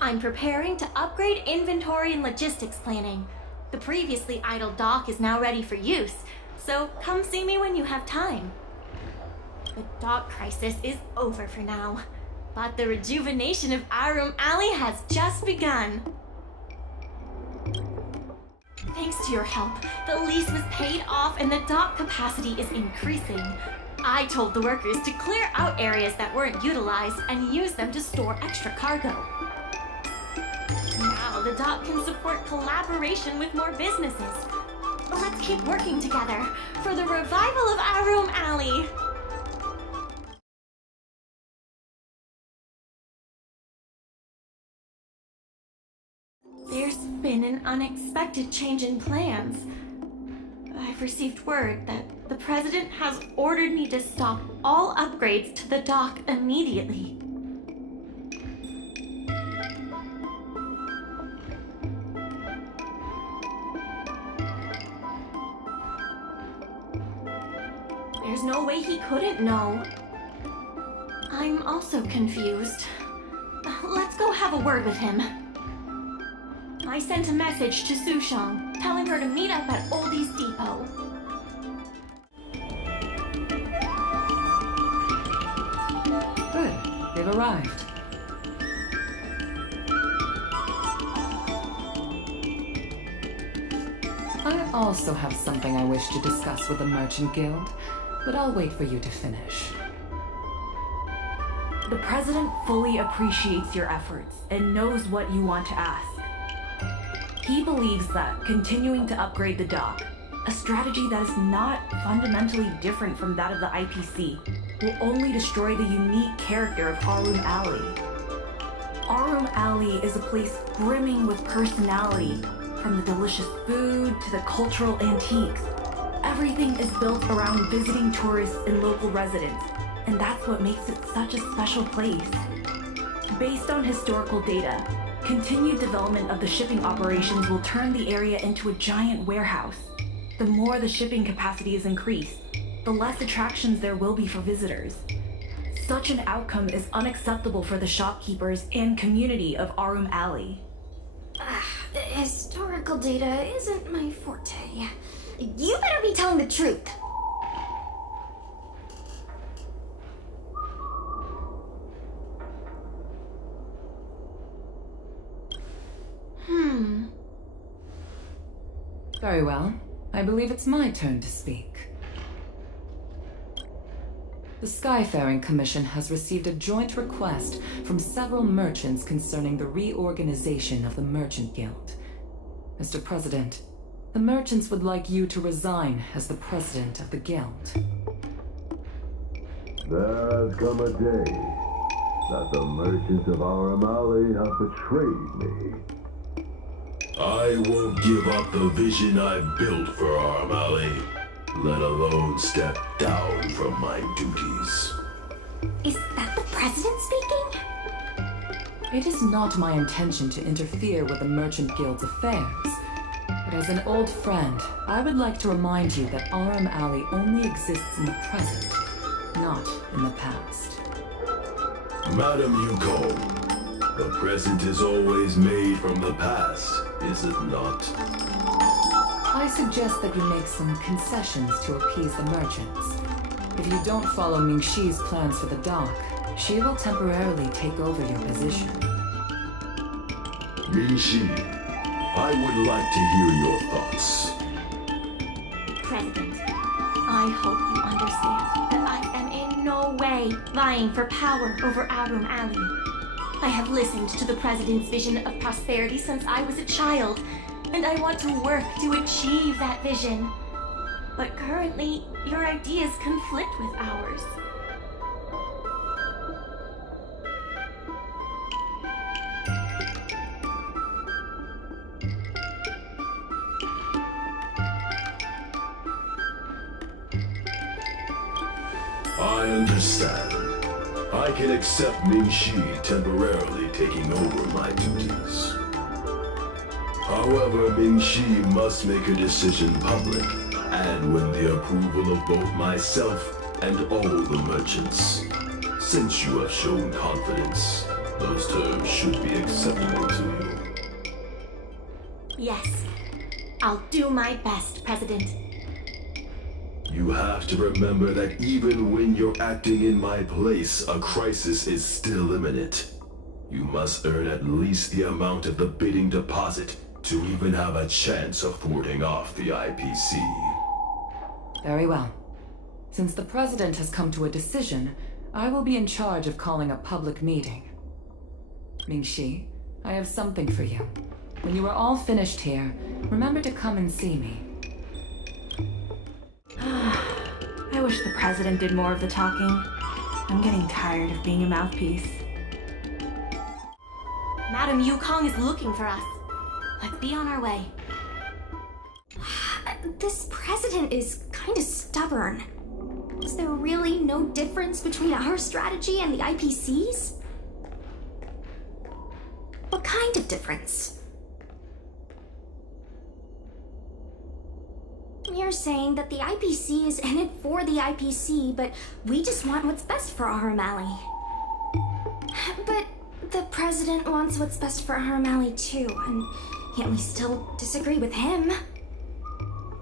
I'm preparing to upgrade inventory and logistics planning. The previously idle dock is now ready for use, so come see me when you have time. The dock crisis is over for now, but the rejuvenation of Aurum Alley has just begun. Thanks to your help, the lease was paid off and the dock capacity is increasing. I told the workers to clear out areas that weren't utilized and use them to store extra cargo. Now the dock can support collaboration with more businesses. Let's keep working together for the revival of Aurum Alley. There's been an unexpected change in plans. I've received word that the President has ordered me to stop all upgrades to the dock immediately. There's no way he couldn't know. I'm also confused. Let's go have a word with him. I sent a message to Sushang, telling her to meet up at Oldie's Depot. Good. They've arrived. I also have something I wish to discuss with the Merchant Guild, but I'll wait for you to finish. The President fully appreciates your efforts and knows what you want to ask. He believes that continuing to upgrade the dock, a strategy that is not fundamentally different from that of the IPC, will only destroy the unique character of Aurum Alley. Aurum Alley is a place brimming with personality, from the delicious food to the cultural antiques. Everything is built around visiting tourists and local residents, and that's what makes it such a special place. Based on historical data, continued development of the shipping operations will turn the area into a giant warehouse. The more the shipping capacity is increased, the less attractions there will be for visitors. Such an outcome is unacceptable for the shopkeepers and community of Aurum Alley. Historical data isn't my forte. You better be telling the truth. Very well. I believe it's my turn to speak. The Skyfaring Commission has received a joint request from several merchants concerning the reorganization of the Merchant Guild. Mr. President, the merchants would like you to resign as the president of the guild. There has come a day that the merchants of Aurum Alley have betrayed me. I won't give up the vision I've built for Aurum Alley, let alone step down from my duties. Is that the President speaking? It is not my intention to interfere with the Merchant Guild's affairs, but as an old friend, I would like to remind you that Aurum Alley only exists in the present, not in the past. Madam Yuko, the present is always made from the past, is it not? I suggest that you make some concessions to appease the merchants. If you don't follow Mingxi's plans for the dock, she will temporarily take over your position. Mingxi, I would like to hear your thoughts. President, I hope you understand that I am in no way vying for power over Aurum Alley. I have listened to the President's vision of prosperity since I was a child, and I want to work to achieve that vision. But currently, your ideas conflict with ours. I understand. I can accept Ming-Shi temporarily taking over my duties. However, Ming-Shi must make her decision public, and win the approval of both myself and all the merchants. Since you have shown confidence, those terms should be acceptable to you. Yes, I'll do my best, President. You have to remember that even when you're acting in my place, a crisis is still imminent. You must earn at least the amount of the bidding deposit to even have a chance of thwarting off the IPC. Very well. Since the President has come to a decision, I will be in charge of calling a public meeting. Ming-Shi, I have something for you. When you are all finished here, remember to come and see me. I wish the president did more of the talking. I'm getting tired of being a mouthpiece. Madam Yukong is looking for us. Let's be on our way. This president is kinda stubborn. Is there really no difference between our strategy and the IPC's? What kind of difference? You're saying that the IPC is in it for the IPC, but we just want what's best for Aurum Alley. But the president wants what's best for Aurum Alley too, and yet we still disagree with him.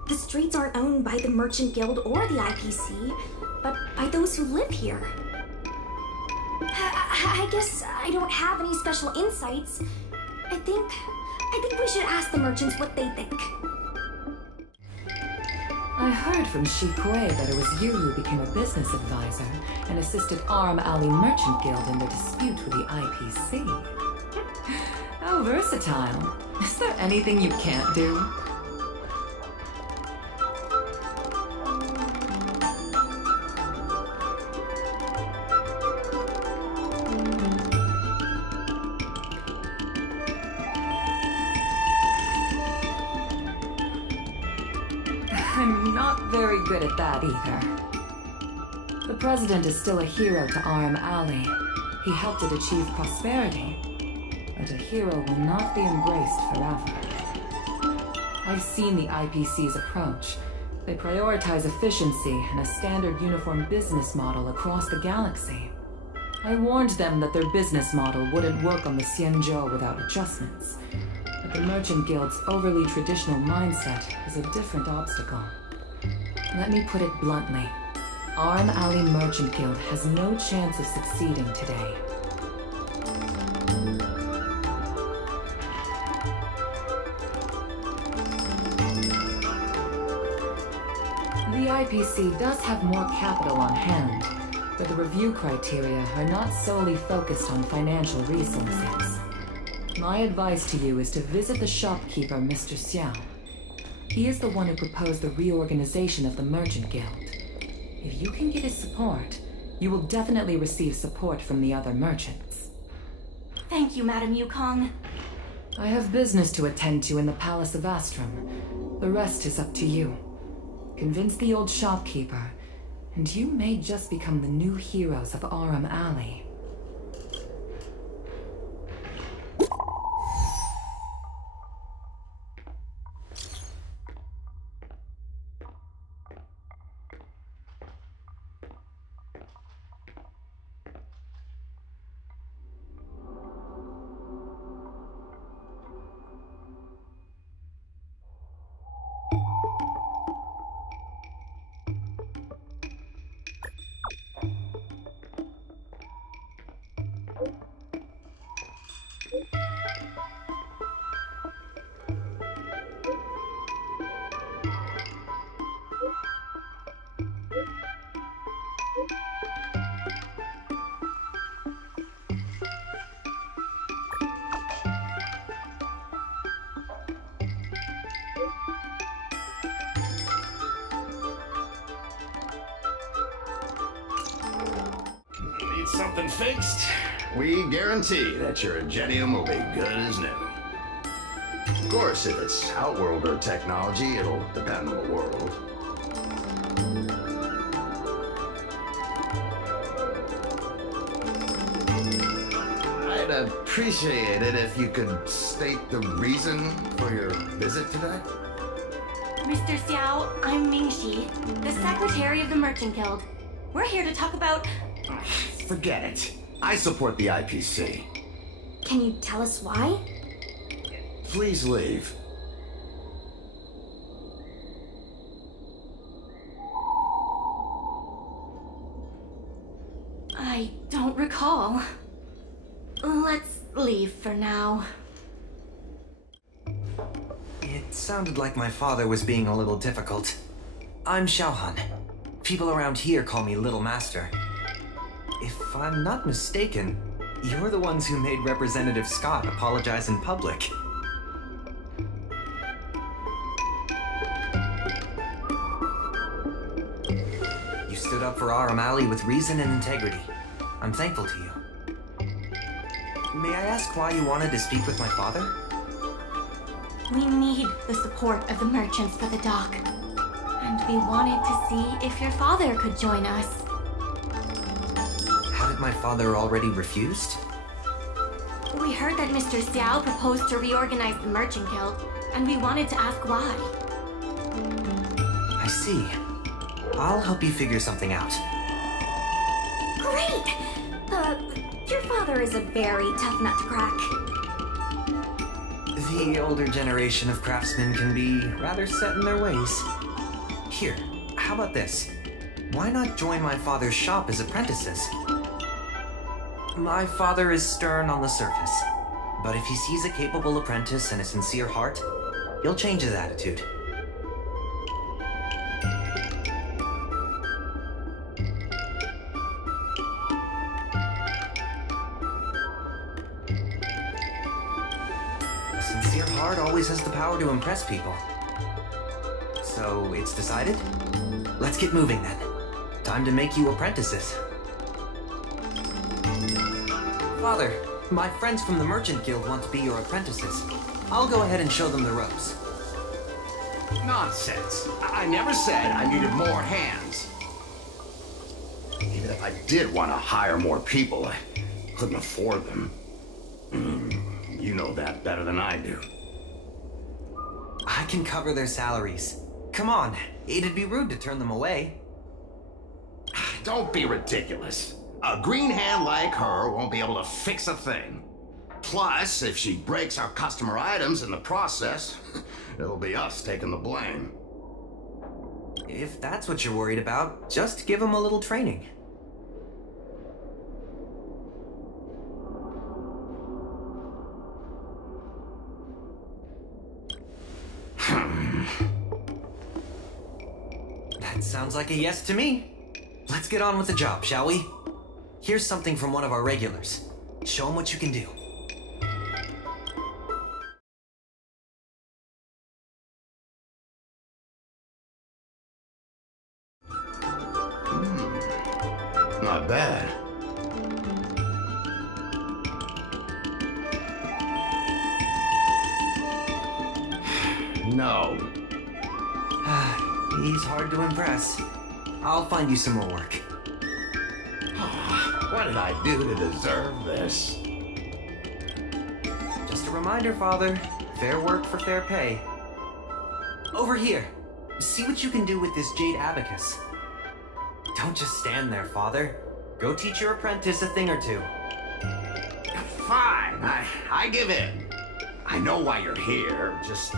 The streets aren't owned by the Merchant Guild or the IPC, but by those who live here. I guess I don't have any special insights. I think we should ask the merchants what they think. I heard from Shi Kuei that it was you who became a business advisor and assisted Aurum Alley Merchant Guild in their dispute with the IPC. How versatile. Is there anything you can't do? I'm not very good at that either. The president is still a hero to Aurum Alley. He helped it achieve prosperity, but a hero will not be embraced forever. I've seen the IPC's approach. They prioritize efficiency and a standard uniform business model across the galaxy. I warned them that their business model wouldn't work on the Xianzhou without adjustments. But the Merchant Guild's overly traditional mindset is a different obstacle. Let me put it bluntly. Aurum Alley Merchant Guild has no chance of succeeding today. The IPC does have more capital on hand, but the review criteria are not solely focused on financial resources. My advice to you is to visit the shopkeeper, Mr. Xiao. He is the one who proposed the reorganization of the Merchant Guild. If you can get his support, you will definitely receive support from the other merchants. Thank you, Madam Yukong. I have business to attend to in the Palace of Astrum. The rest is up to you. Convince the old shopkeeper, and you may just become the new heroes of Aurum Alley. Need something fixed? We guarantee that your Ingenium will be good as new. Of course, if it's Outworlder technology, it'll depend on the world. I'd appreciate it if you could state the reason for your visit today. Mr. Xiao, I'm Mingxi, the secretary of the Merchant Guild. We're here to talk about... Forget it. I support the IPC. Can you tell us why? Please leave. I don't recall. Let's leave for now. It sounded like my father was being a little difficult. I'm Xiaohan. People around here call me Little Master. If I'm not mistaken, you're the ones who made Representative Scott apologize in public. You stood up for Aurum Alley with reason and integrity. I'm thankful to you. May I ask why you wanted to speak with my father? We need the support of the merchants for the dock. And we wanted to see if your father could join us. Hadn't my father already refused? We heard that Mr. Xiao proposed to reorganize the Merchant Guild, and we wanted to ask why. I see. I'll help you figure something out. Great! Your father is a very tough nut to crack. The older generation of craftsmen can be rather set in their ways. Here, how about this? Why not join my father's shop as apprentices? My father is stern on the surface, but if he sees a capable apprentice and a sincere heart, he'll change his attitude. A sincere heart always has the power to impress people. So it's decided? Let's get moving then. Time to make you apprentices. Father, my friends from the Merchant Guild want to be your apprentices. I'll go ahead and show them the ropes. Nonsense. I never said I needed more hands. Even if I did want to hire more people, I couldn't afford them. You know that better than I do. I can cover their salaries. Come on, it'd be rude to turn them away. Don't be ridiculous. A green hand like her won't be able to fix a thing. Plus, if she breaks our customer items in the process, it'll be us taking the blame. If that's what you're worried about, just give them a little training. That sounds like a yes to me. Let's get on with the job, shall we? Here's something from one of our regulars. Show them what you can do. Not bad. No. He's hard to impress. I'll find you some more work. What did I do to deserve this? Just a reminder, Father. Fair work for fair pay. Over here. See what you can do with this jade abacus. Don't just stand there, Father. Go teach your apprentice a thing or two. Fine, I give in. I know why you're here, just...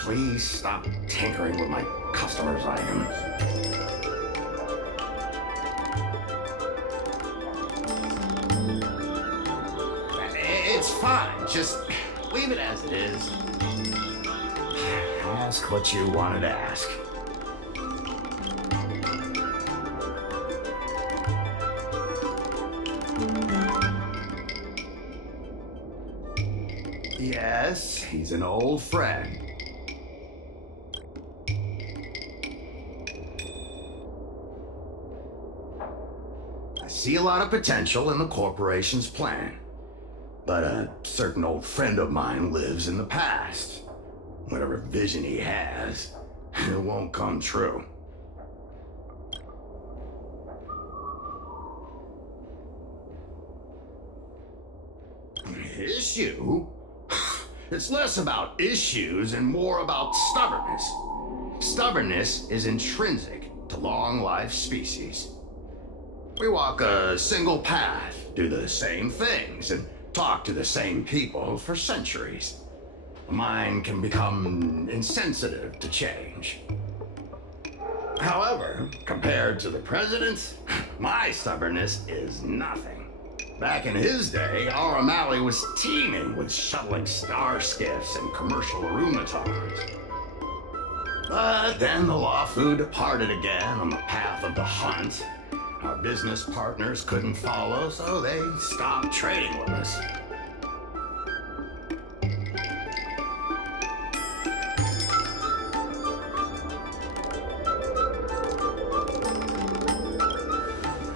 Please stop tinkering with my customers' items. It's fine, just leave it as it is. Ask what you wanted to ask. Yes, he's an old friend. see a lot of potential in the corporation's plan. But a certain old friend of mine lives in the past. Whatever vision he has, it won't come true. Issue? It's less about issues and more about stubbornness. Stubbornness is intrinsic to long-life species. We walk a single path, do the same things, and talk to the same people for centuries. The mind can become insensitive to change. However, compared to the president, my stubbornness is nothing. Back in his day, Aurum Alley was teeming with shuttling star skiffs and commercial arumatons. But then the Lawfu departed again on the path of the hunt. Our business partners couldn't follow, so they stopped trading with us.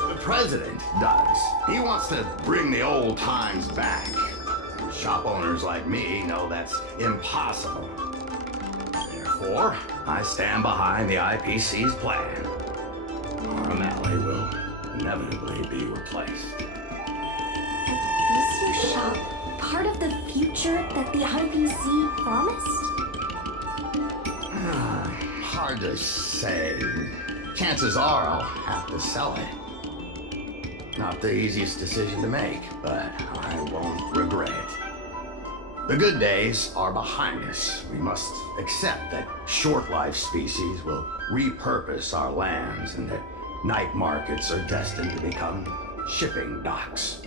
The president does. He wants to bring the old times back. Shop owners like me know that's impossible. Therefore, I stand behind the IPC's plan. Aurum Alley will inevitably be replaced. Is your shop part of the future that the IPC promised? Hard to say. Chances are I'll have to sell it. Not the easiest decision to make, but I won't regret it. The good days are behind us. We must accept that short-life species will repurpose our lands and that night markets are destined to become shipping docks.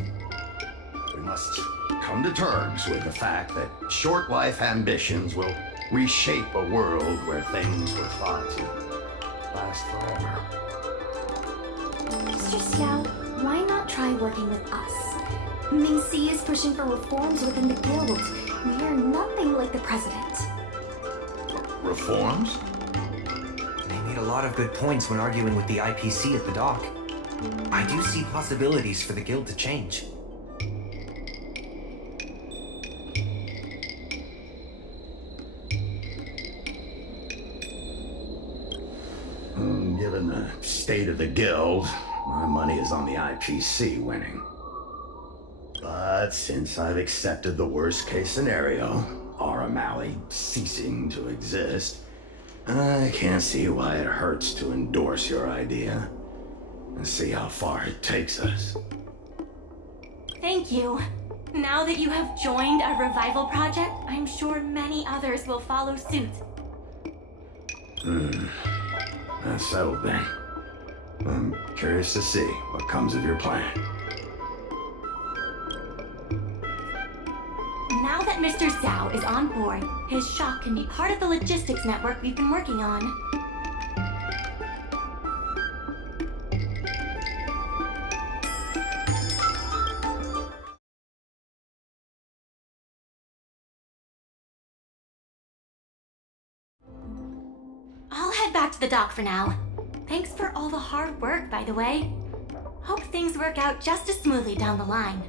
We must come to terms with the fact that short-life ambitions will reshape a world where things were thought to last forever. Mr. Xiao, why not try working with us? Ming-Si is pushing for reforms within the guild. We are nothing like the president. Reforms? They made a lot of good points when arguing with the IPC at the dock. I do see possibilities for the guild to change. Given the state of the guild, my money is on the IPC winning. But since I've accepted the worst-case scenario, Aurum Alley ceasing to exist, I can't see why it hurts to endorse your idea and see how far it takes us. Thank you. Now that you have joined our revival project, I'm sure many others will follow suit. That's settled then. I'm curious to see what comes of your plan. Now that Mr. Zhao is on board, his shop can be part of the logistics network we've been working on. I'll head back to the dock for now. Thanks for all the hard work, by the way. Hope things work out just as smoothly down the line.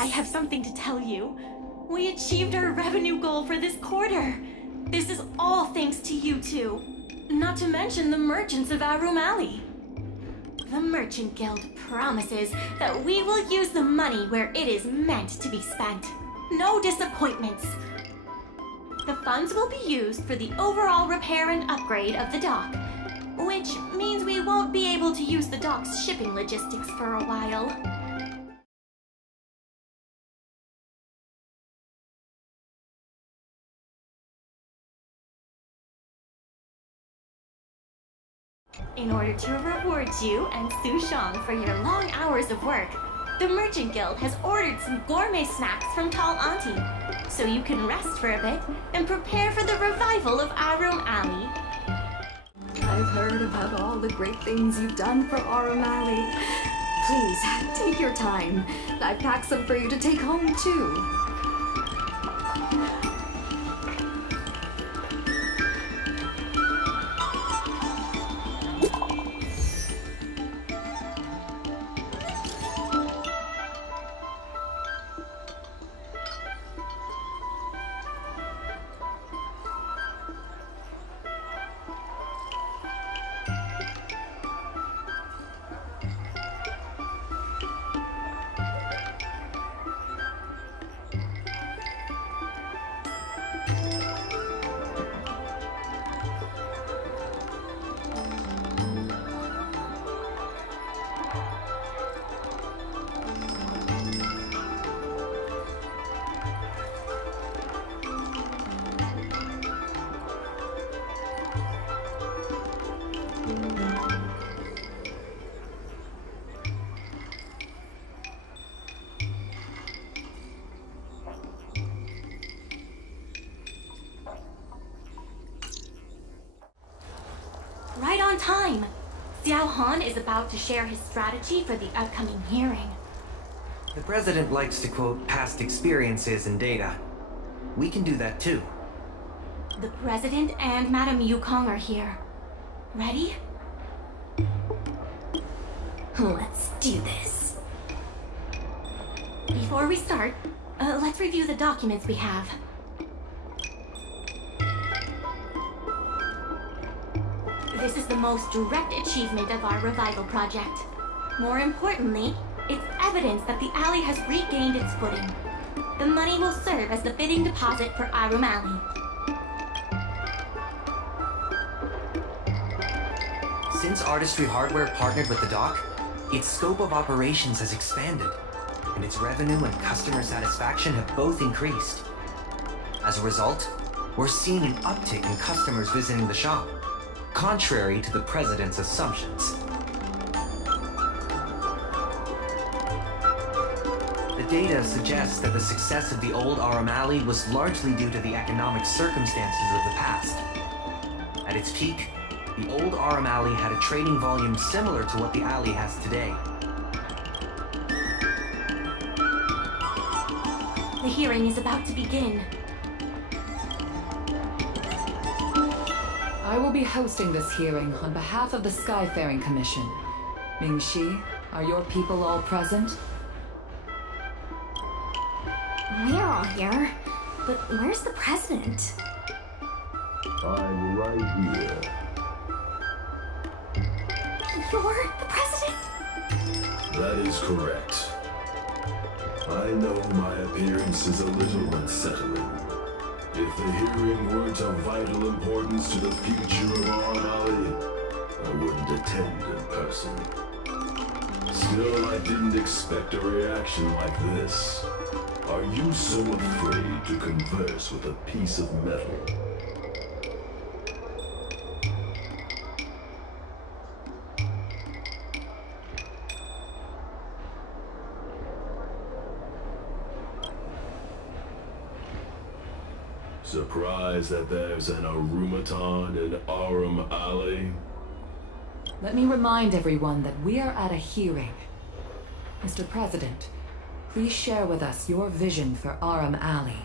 I have something to tell you. We achieved our revenue goal for this quarter. This is all thanks to you two. Not to mention the merchants of Aurum Alley. The Merchant Guild promises that we will use the money where it is meant to be spent. No disappointments. The funds will be used for the overall repair and upgrade of the dock, which means we won't be able to use the dock's shipping logistics for a while. In order to reward you and Sushang for your long hours of work, the Merchant Guild has ordered some gourmet snacks from Tall Auntie, so you can rest for a bit and prepare for the revival of Aurum Alley. I've heard about all the great things you've done for Aurum Alley. Please, take your time. I've packed some for you to take home, too. Right on time! Xiao Han is about to share his strategy for the upcoming hearing. The president likes to quote past experiences and data. We can do that too. The president and Madame Yukong are here. Ready? Let's do this. Before we start, let's review the documents we have. This is the most direct achievement of our revival project. More importantly, it's evidence that the alley has regained its footing. The money will serve as the fitting deposit for Aurum Alley. Since Artistry Hardware partnered with the dock, its scope of operations has expanded, and its revenue and customer satisfaction have both increased. As a result, we're seeing an uptick in customers visiting the shop, contrary to the president's assumptions. The data suggests that the success of the old Aurum Alley was largely due to the economic circumstances of the past. At its peak, the old Aurum Alley had a trading volume similar to what the alley has today. The hearing is about to begin. I will be hosting this hearing on behalf of the Skyfaring Commission. Ming-Shi, are your people all present? We're all here, but where's the president? I'm right here. You're the president? That is correct. I know my appearance is a little unsettling. If the hearing weren't of vital importance to the future of Aurum Alley, I wouldn't attend in person. Still, I didn't expect a reaction like this. Are you so afraid to converse with a piece of metal? Surprised that there's an Arumaton in Aurum Alley? Let me remind everyone that we are at a hearing. Mr. President, please share with us your vision for Aurum Alley.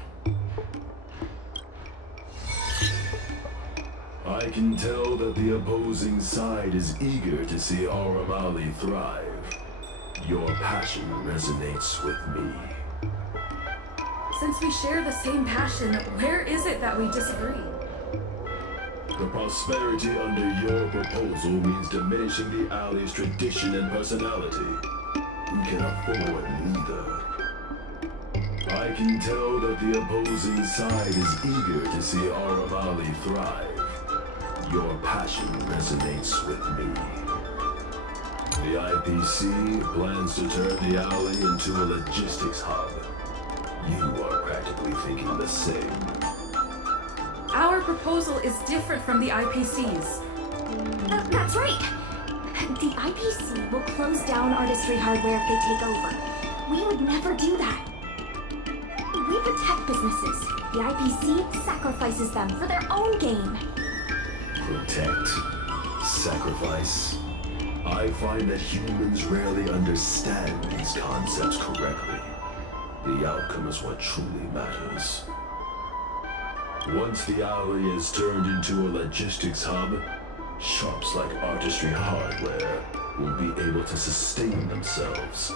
I can tell that the opposing side is eager to see Aurum Alley thrive. Your passion resonates with me. Since we share the same passion, where is it that we disagree? The prosperity under your proposal means diminishing the alley's tradition and personality. We can afford neither. I can tell that the opposing side is eager to see Aurum Alley thrive. Your passion resonates with me. The IPC plans to turn the alley into a logistics hub. You are practically thinking the same. Our proposal is different from the IPC's. That's right. The IPC will close down artistry hardware if they take over. We would never do that. We protect businesses. The IPC sacrifices them for their own gain. Protect. Sacrifice. I find that humans rarely understand these concepts correctly. The outcome is what truly matters. Once the alley is turned into a logistics hub, shops like Artistry Hardware will be able to sustain themselves,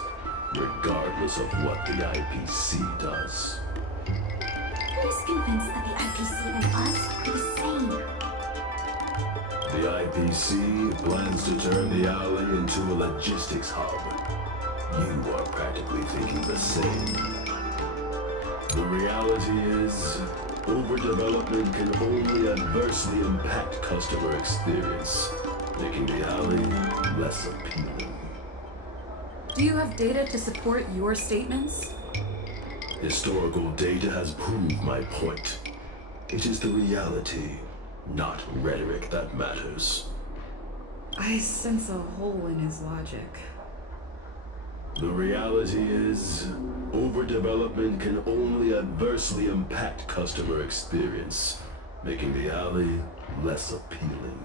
regardless of what the IPC does. Who's convinced that the IPC and us are the same? The IPC plans to turn the alley into a logistics hub. You are practically thinking the same. The reality is, overdevelopment can only adversely impact customer experience, making the alley less appealing. Do you have data to support your statements? Historical data has proved my point. It is the reality, not rhetoric, that matters. I sense a hole in his logic. The reality is, overdevelopment can only adversely impact customer experience, making the alley less appealing.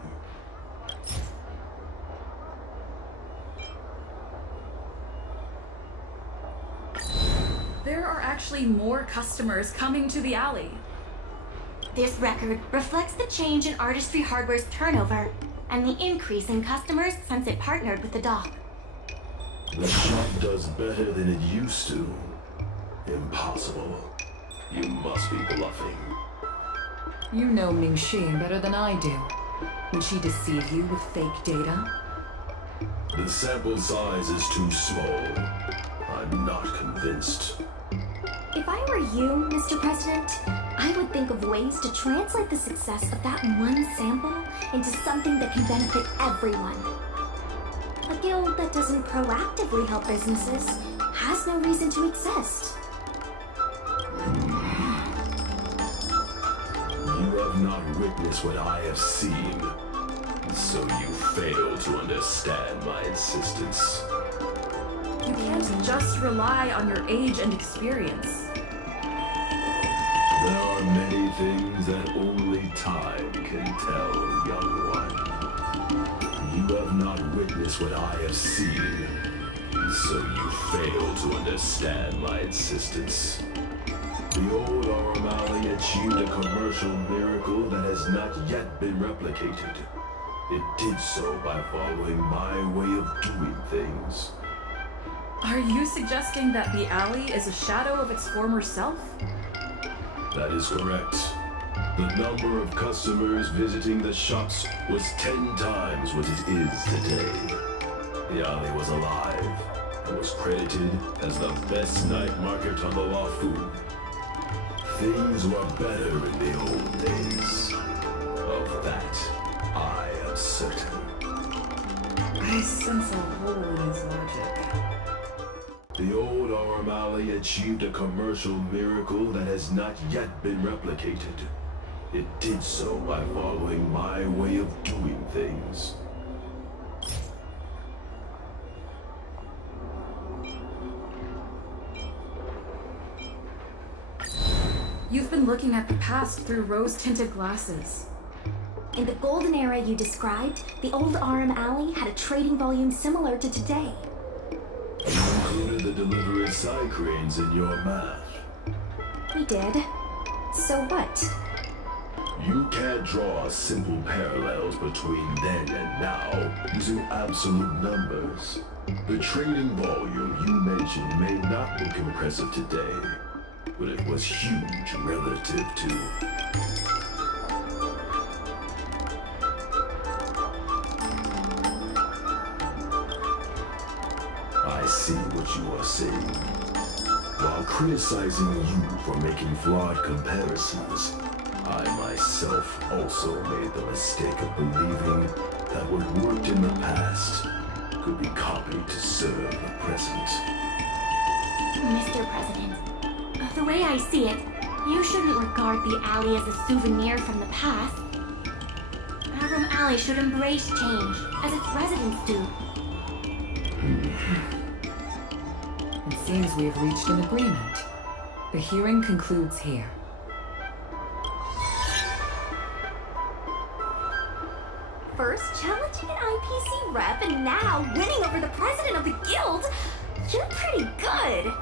There are actually more customers coming to the alley. This record reflects the change in Artistry Hardware's turnover and the increase in customers since it partnered with the dock. The shop does better than it used to. Impossible. You must be bluffing. You know Ming-Shi better than I do. Would she deceive you with fake data? The sample size is too small. I'm not convinced. If I were you, Mr. President, I would think of ways to translate the success of that one sample into something that can benefit everyone. A guild that doesn't proactively help businesses has no reason to exist. You have not witnessed what I have seen, so you fail to understand my insistence. You can't just rely on your age and experience. There are many things that only time can tell, young one. You have not witnessed what I have seen, so you fail to understand my insistence. The old Aurum Alley achieved a commercial miracle that has not yet been replicated. It did so by following my way of doing things. Are you suggesting that the alley is a shadow of its former self? That is correct. The number of customers visiting the shops was 10 times what it is today. The alley was alive and was credited as the best night market on the Lawfu. Things were better in the old days. Of that, I am certain. I sense a hole in his logic. The old Aurum Alley achieved a commercial miracle that has not yet been replicated. It did so by following my way of doing things. You've been looking at the past through rose-tinted glasses. In the golden era you described, the old Aurum Alley had a trading volume similar to today. You included the delivery side cranes in your math. We did. So what? You can't draw simple parallels between then and now using absolute numbers. The trading volume you mentioned may not look impressive today, but it was huge relative to... I see what you are saying. While criticizing you for making flawed comparisons, I myself also made the mistake of believing that what worked in the past could be copied to serve the present. Mr. President, the way I see it, you shouldn't regard the alley as a souvenir from the past. Aurum Alley should embrace change, as its residents do. It seems we have reached an agreement. The hearing concludes here. First challenging an IPC rep and now winning over the president of the guild. You're pretty good.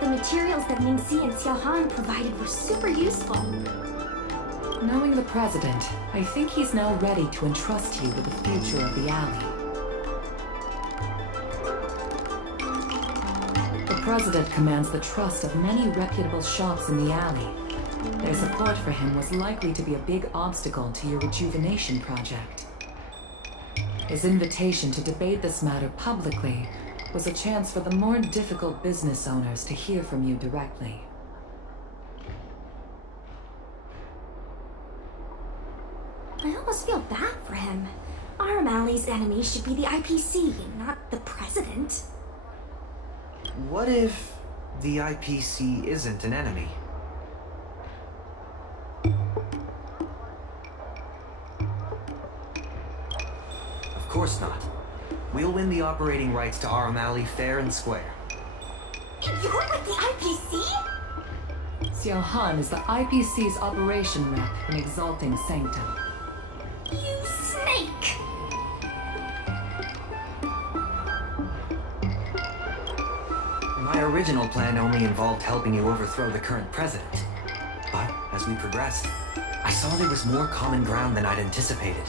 The materials that Mingxi and Xiaohan provided were super useful. Knowing the president, I think he's now ready to entrust you with the future of the alley. The president commands the trust of many reputable shops in the alley. Their support for him was likely to be a big obstacle to your rejuvenation project. His invitation to debate this matter publicly was a chance for the more difficult business owners to hear from you directly. I almost feel bad for him. Aurum Alley's enemy should be the IPC, not the president. What if the IPC isn't an enemy? Of course not. We'll win the operating rights to Aurum Alley fair and square. You're with the IPC? Xiaohan is the IPC's operation rep in Exalting Sanctum. You snake! My original plan only involved helping you overthrow the current president. But as we progressed, I saw there was more common ground than I'd anticipated.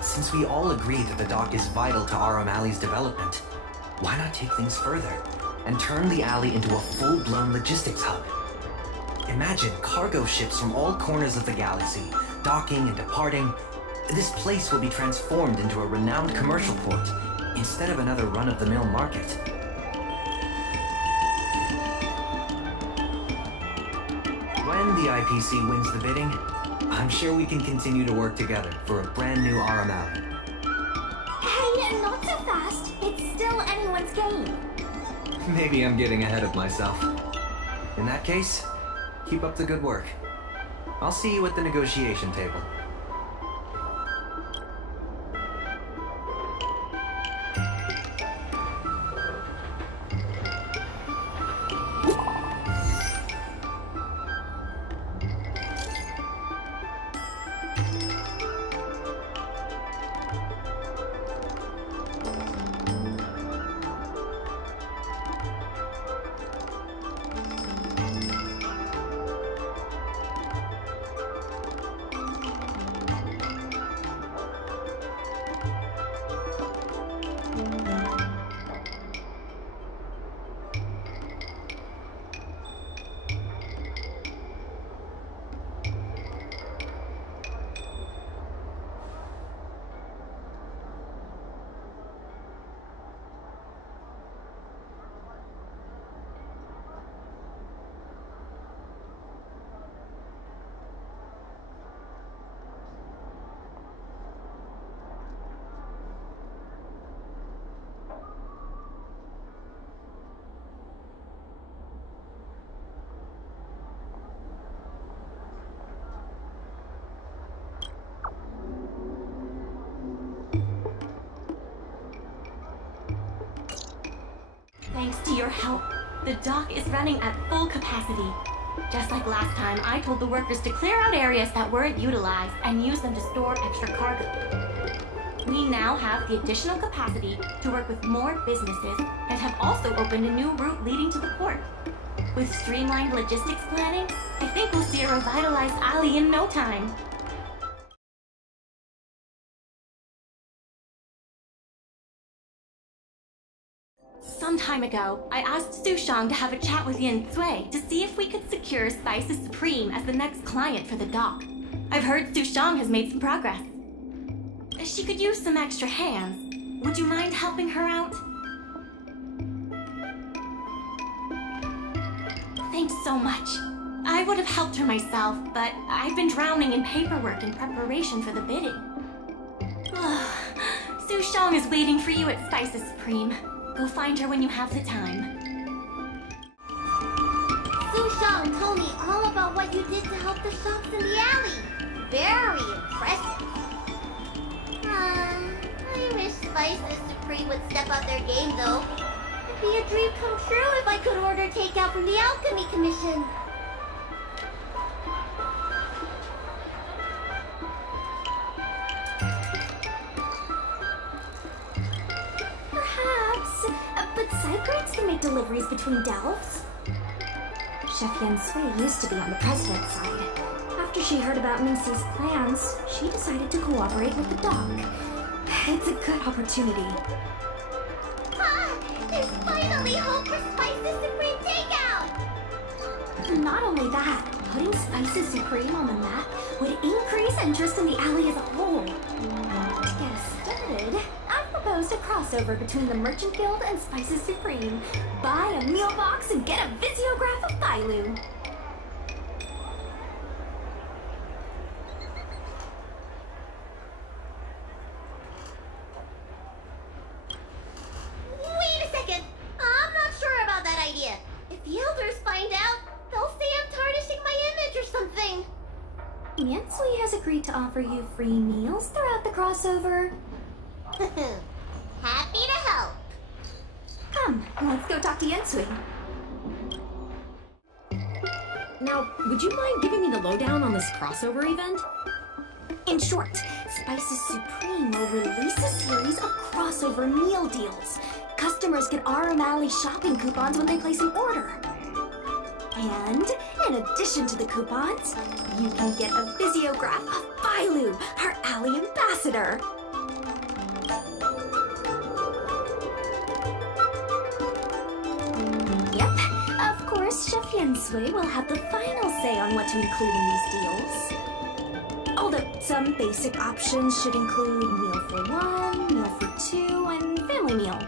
Since we all agree that the dock is vital to Aurum Alley's development, why not take things further and turn the alley into a full-blown logistics hub? Imagine cargo ships from all corners of the galaxy, docking and departing. This place will be transformed into a renowned commercial port, instead of another run-of-the-mill market. When the IPC wins the bidding, I'm sure we can continue to work together for a brand new Aurum Alley. Hey, not so fast. It's still anyone's game. Maybe I'm getting ahead of myself. In that case, keep up the good work. I'll see you at the negotiation table. Thanks to your help, the dock is running at full capacity. Just like last time, I told the workers to clear out areas that weren't utilized and use them to store extra cargo. We now have the additional capacity to work with more businesses and have also opened a new route leading to the port. With streamlined logistics planning, I think we'll see a revitalized alley in no time. Some time ago, I asked Sushang to have a chat with Yin Sui to see if we could secure Spices Supreme as the next client for the dock. I've heard Sushang has made some progress. She could use some extra hands. Would you mind helping her out? Thanks so much. I would have helped her myself, but I've been drowning in paperwork in preparation for the bidding. Sushang is waiting for you at Spices Supreme. Go find her when you have the time. Sushang told me all about what you did to help the shops in the alley. Very impressive. I wish Spices Supreme would step up their game, though. It'd be a dream come true if I could order takeout from the Alchemy Commission. Perhaps, but Cycrates can make deliveries between delves. Chef Yen Sui used to be on the president's side. After she heard about Mingxi's plans, she decided to cooperate with the dock. It's a good opportunity. There's finally hope for Spices Supreme takeout! Not only that, putting Spices Supreme on the map would increase interest in the alley as a whole. To get us started, I've proposed a crossover between the Merchant Guild and Spices Supreme. Buy a meal box and get a visiograph of Bailu. Wait a second! I'm not sure about that idea. If the elders find out, they'll say I'm tarnishing my image or something. Yen Sui has agreed to offer you free meals throughout the crossover. Happy to help. Come, let's go talk to Yen Sui. Now, would you mind giving me the lowdown on this crossover event? In short, Spices Supreme will release a series of crossover meal deals. Customers get Aurum Alley shopping coupons when they place an order. And in addition to the coupons, you can get a visiograph of Bailu, our alley ambassador. Yep, of course, Chef Yen Sui will have the final say on what to include in these deals. Although some basic options should include meal for one, meal for two, and family meal.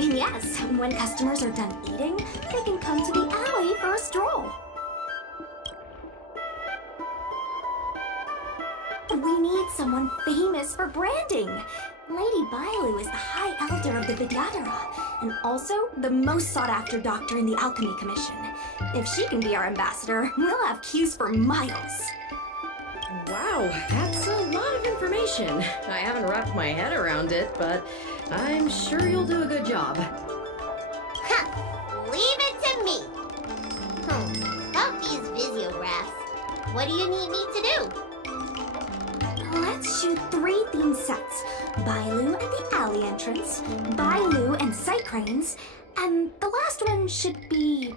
Yes, when customers are done eating, they can come to the alley for a stroll. We need someone famous for branding. Lady Bailu is the High Elder of the Vidyadhara, and also the most sought-after doctor in the Alchemy Commission. If she can be our ambassador, we'll have queues for miles. Wow, that's a lot of information. I haven't wrapped my head around it, but I'm sure you'll do a good job. Leave it to me. About these visiographs, what do you need me to do? Let's shoot 3 theme sets. Bailu at the alley entrance, Bailu and sight cranes, and the last one should be...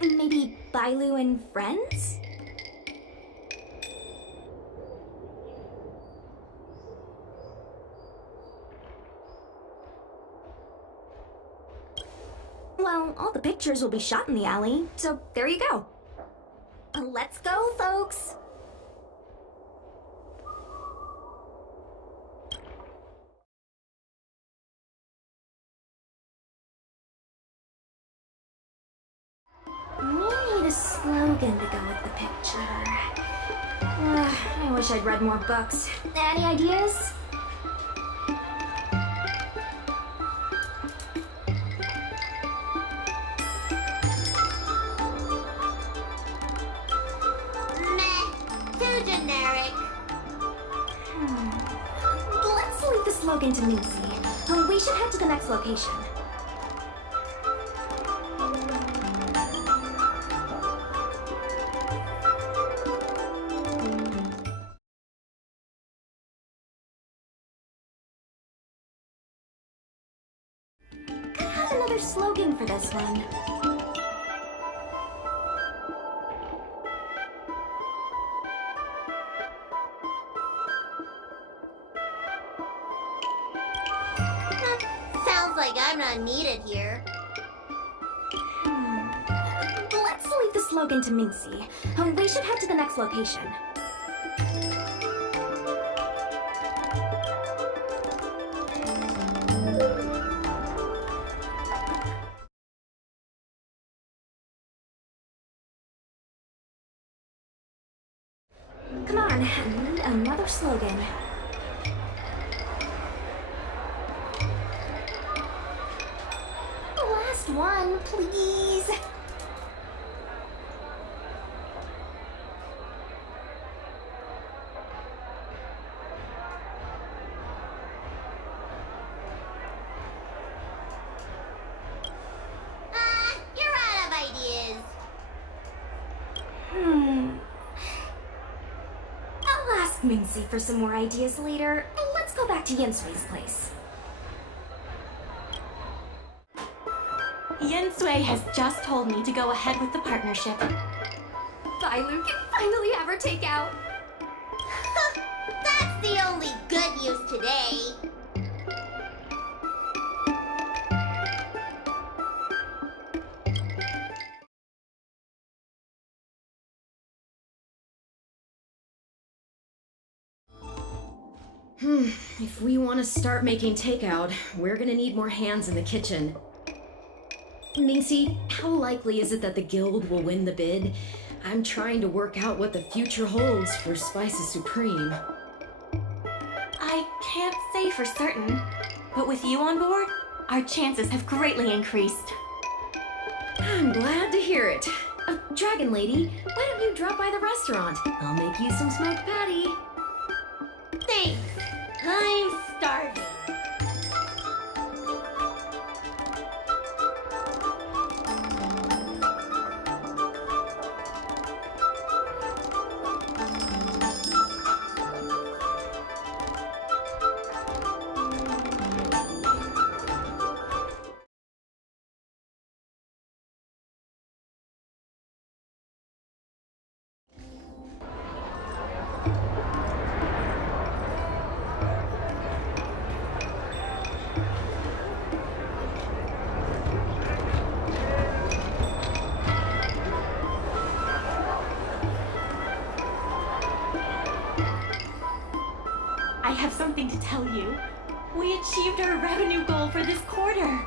maybe Bailu and friends? Well, all the pictures will be shot in the alley, so there you go. Let's go, folks! We need a slogan to go with the picture. I wish I'd read more books. Any ideas? Too generic. Let's leave the slogan to Mingxi. We should head to the next location. Could have another slogan for this one. like I'm not needed here. Let's leave the slogan to Mincy. We should head to the next location. Come on, I need another slogan. Last one, please. You're out of ideas. I'll ask Mincy for some more ideas later. Let's go back to Yinsui's place. Yinsui has just told me to go ahead with the partnership. Bailu can finally have her takeout. That's the only good news today. If we want to start making takeout, we're gonna need more hands in the kitchen. Mincy, how likely is it that the guild will win the bid? I'm trying to work out what the future holds for Spices Supreme. I can't say for certain, but with you on board, our chances have greatly increased. I'm glad to hear it. Dragon Lady, why don't you drop by the restaurant? I'll make you some smoked patty. Thanks. I'm starving. I have something to tell you. We achieved our revenue goal for this quarter.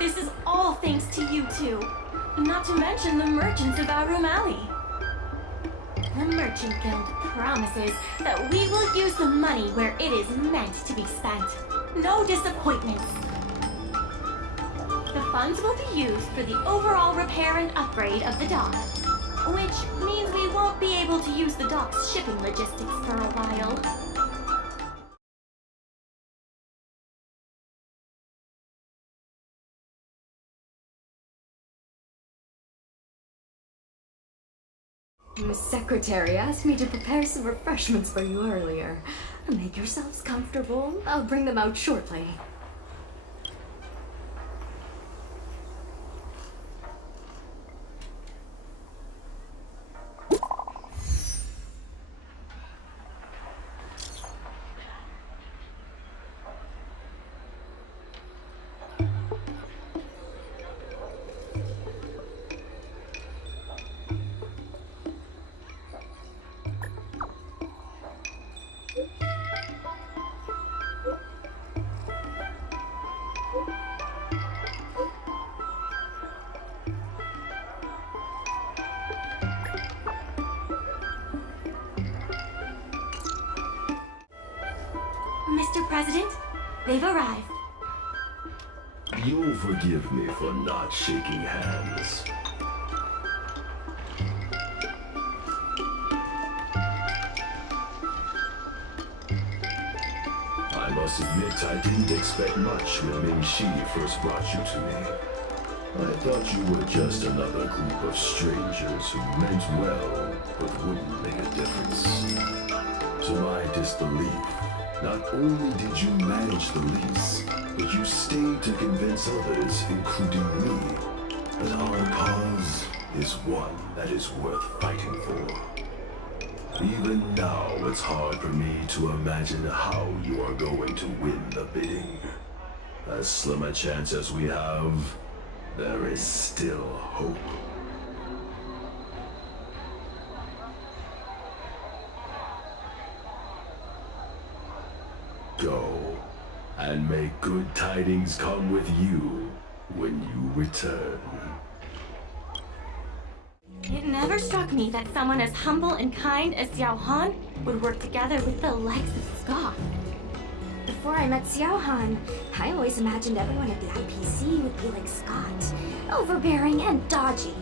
This is all thanks to you two. Not to mention the merchants of Aurum Alley. The Merchant Guild promises that we will use the money where it is meant to be spent. No disappointments. The funds will be used for the overall repair and upgrade of the dock, which means we won't be able to use the dock's shipping logistics for a while. Miss Secretary asked me to prepare some refreshments for you earlier. Make yourselves comfortable. I'll bring them out shortly. Mr. President, they've arrived. You'll forgive me for not shaking hands. I must admit I didn't expect much when Ming Shi first brought you to me. I thought you were just another group of strangers who meant well, but wouldn't make a difference. To my disbelief, not only did you manage the lease, but you stayed to convince others, including me, that our cause is one that is worth fighting for. Even now, it's hard for me to imagine how you are going to win the bidding. As slim a chance as we have, there is still hope. Go, and may good tidings come with you when you return. It never struck me that someone as humble and kind as Xiao Han would work together with the likes of Scott. Before I met Xiao Han, I always imagined everyone at the IPC would be like Scott, overbearing and dodgy.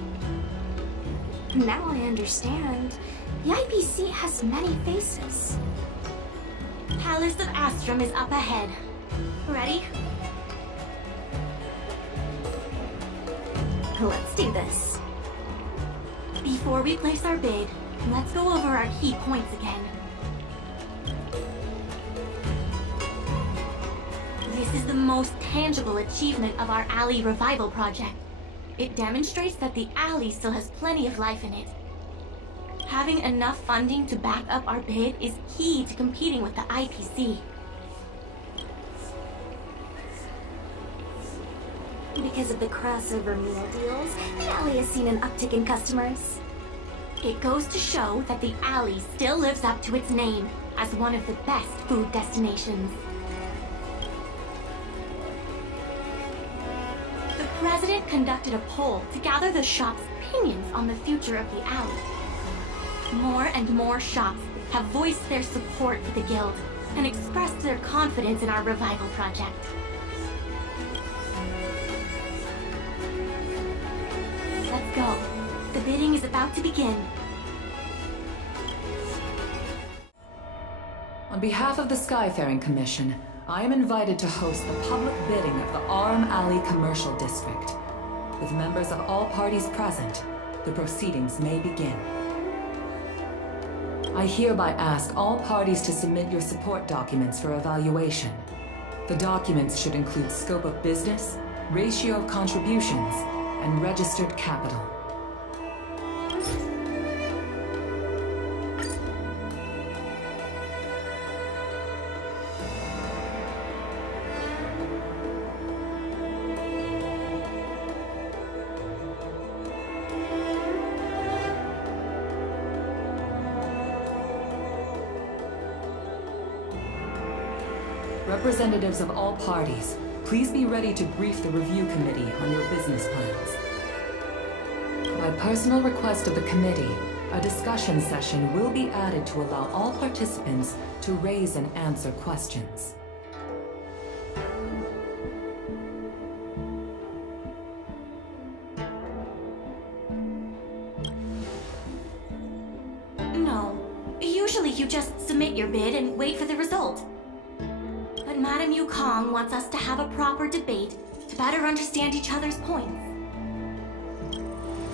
Now I understand. The IPC has many faces. Palace of Astrum is up ahead. Ready? Let's do this. Before we place our bid, let's go over our key points again. This is the most tangible achievement of our alley revival project. It demonstrates that the alley still has plenty of life in it. Having enough funding to back up our bid is key to competing with the IPC. Because of the crossover meal deals, the alley has seen an uptick in customers. It goes to show that the alley still lives up to its name as one of the best food destinations. The president conducted a poll to gather the shop's opinions on the future of the alley. More and more shops have voiced their support for the guild and expressed their confidence in our revival project. Let's go. The bidding is about to begin. On behalf of the Skyfaring Commission, I am invited to host the public bidding of the Aurum Alley Commercial District. With members of all parties present, the proceedings may begin. I hereby ask all parties to submit your support documents for evaluation. The documents should include scope of business, ratio of contributions, and registered capital. Representatives of all parties, please be ready to brief the review committee on your business plans. By personal request of the committee, a discussion session will be added to allow all participants to raise and answer questions. No. Usually you just submit your bid and wait for the result. But Madame Yukong wants us to have a proper debate to better understand each other's points.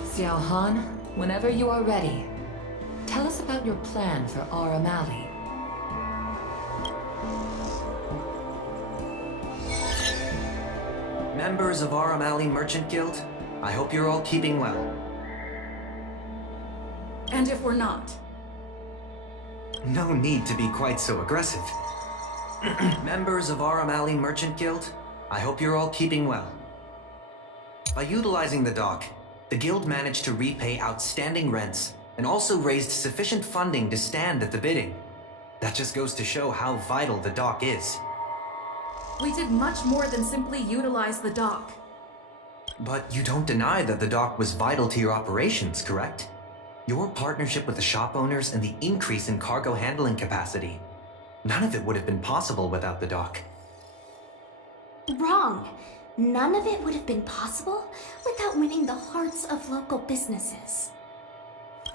Xiao Han, whenever you are ready, tell us about your plan for Aurum Alley. Members of Aurum Alley Merchant Guild, I hope you're all keeping well. And if we're not? No need to be quite so aggressive. Members of Aurum Alley Merchant Guild, I hope you're all keeping well. By utilizing the dock, the guild managed to repay outstanding rents and also raised sufficient funding to stand at the bidding. That just goes to show how vital the dock is. We did much more than simply utilize the dock. But you don't deny that the dock was vital to your operations, correct? Your partnership with the shop owners and the increase in cargo handling capacity. None of it would have been possible without the dock. Wrong. None of it would have been possible without winning the hearts of local businesses.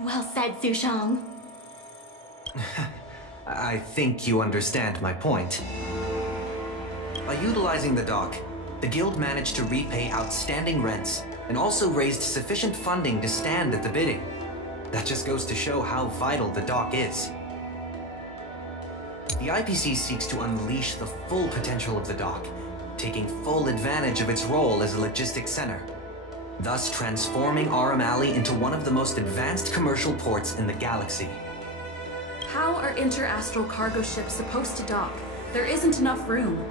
Well said, Sushang. I think you understand my point. By utilizing the dock, the guild managed to repay outstanding rents and also raised sufficient funding to stand at the bidding. That just goes to show how vital the dock is. The IPC seeks to unleash the full potential of the dock, taking full advantage of its role as a logistics center, thus transforming Aurum Alley into one of the most advanced commercial ports in the galaxy. How are interastral cargo ships supposed to dock? There isn't enough room.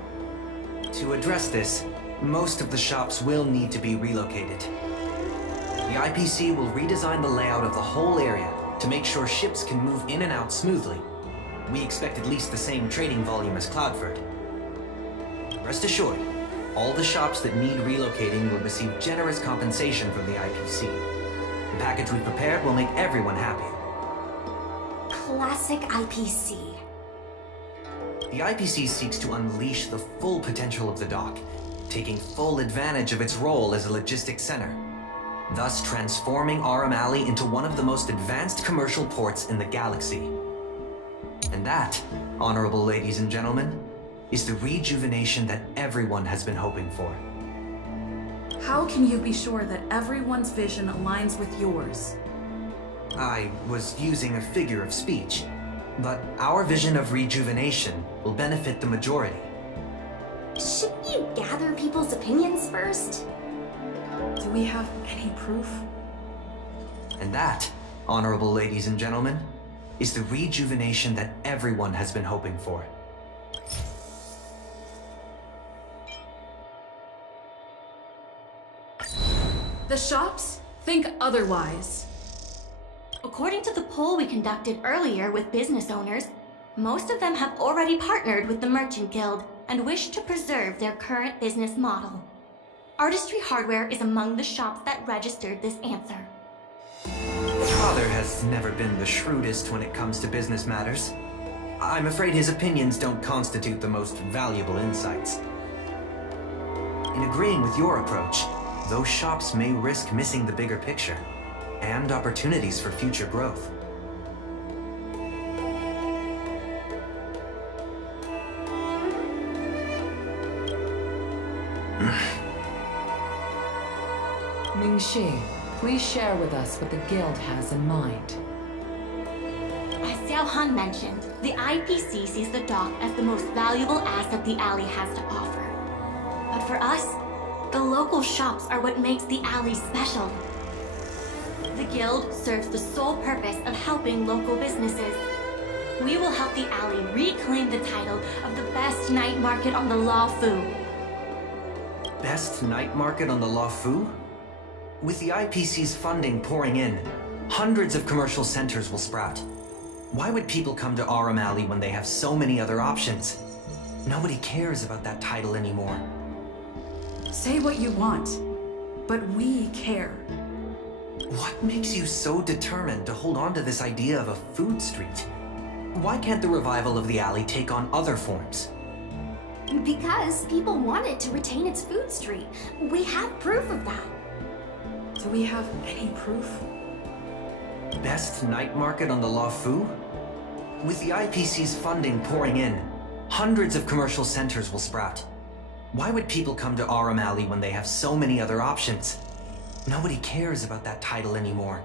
To address this, most of the shops will need to be relocated. The IPC will redesign the layout of the whole area to make sure ships can move in and out smoothly. We expect at least the same trading volume as Cloudford. Rest assured, all the shops that need relocating will receive generous compensation from the IPC. The package we prepared will make everyone happy. Classic IPC. The IPC seeks to unleash the full potential of the dock, taking full advantage of its role as a logistics center, thus transforming Aurum Alley into one of the most advanced commercial ports in the galaxy. And that, honorable ladies and gentlemen, is the rejuvenation that everyone has been hoping for. How can you be sure that everyone's vision aligns with yours? I was using a figure of speech, but our vision of rejuvenation will benefit the majority. Shouldn't you gather people's opinions first? Do we have any proof? And that, honorable ladies and gentlemen, is the rejuvenation that everyone has been hoping for. The shops think otherwise. According to the poll we conducted earlier with business owners, most of them have already partnered with the Merchant Guild and wish to preserve their current business model. Artistry Hardware is among the shops that registered this answer. Father has never been the shrewdest when it comes to business matters. I'm afraid his opinions don't constitute the most valuable insights. In agreeing with your approach, those shops may risk missing the bigger picture and opportunities for future growth. Ming-Shi, please share with us what the Guild has in mind. As Xiao Han mentioned, the IPC sees the dock as the most valuable asset the alley has to offer. But for us, the local shops are what makes the alley special. The Guild serves the sole purpose of helping local businesses. We will help the alley reclaim the title of the best night market on the Law Fu. Best night market on the Law Fu? With the IPC's funding pouring in, hundreds of commercial centers will sprout. Why would people come to Aurum Alley when they have so many other options? Nobody cares about that title anymore. Say what you want, but we care. What makes you so determined to hold on to this idea of a food street? Why can't the revival of the alley take on other forms? Because people wanted to retain its food street. We have proof of that. Do we have any proof? Best night market on the Law Fu? With the IPC's funding pouring in, hundreds of commercial centers will sprout. Why would people come to Aurum Alley when they have so many other options? Nobody cares about that title anymore.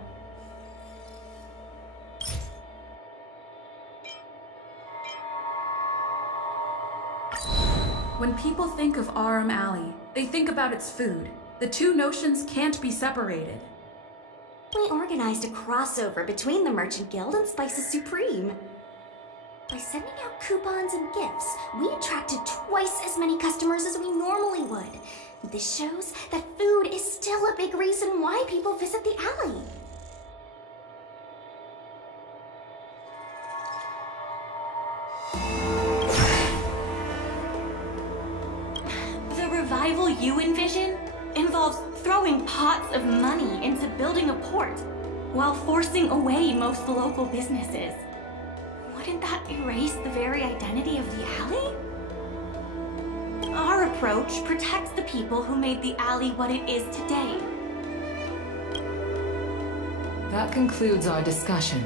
When people think of Aurum Alley, they think about its food. The two notions can't be separated. We organized a crossover between the Merchant Guild and Spices Supreme. By sending out coupons and gifts, we attracted twice as many customers as we normally would. This shows that food is still a big reason why people visit the alley. The revival you envision involves throwing pots of money into building a port while forcing away most local businesses. Wouldn't that erase the very identity of the alley? Our approach protects the people who made the alley what it is today. That concludes our discussion.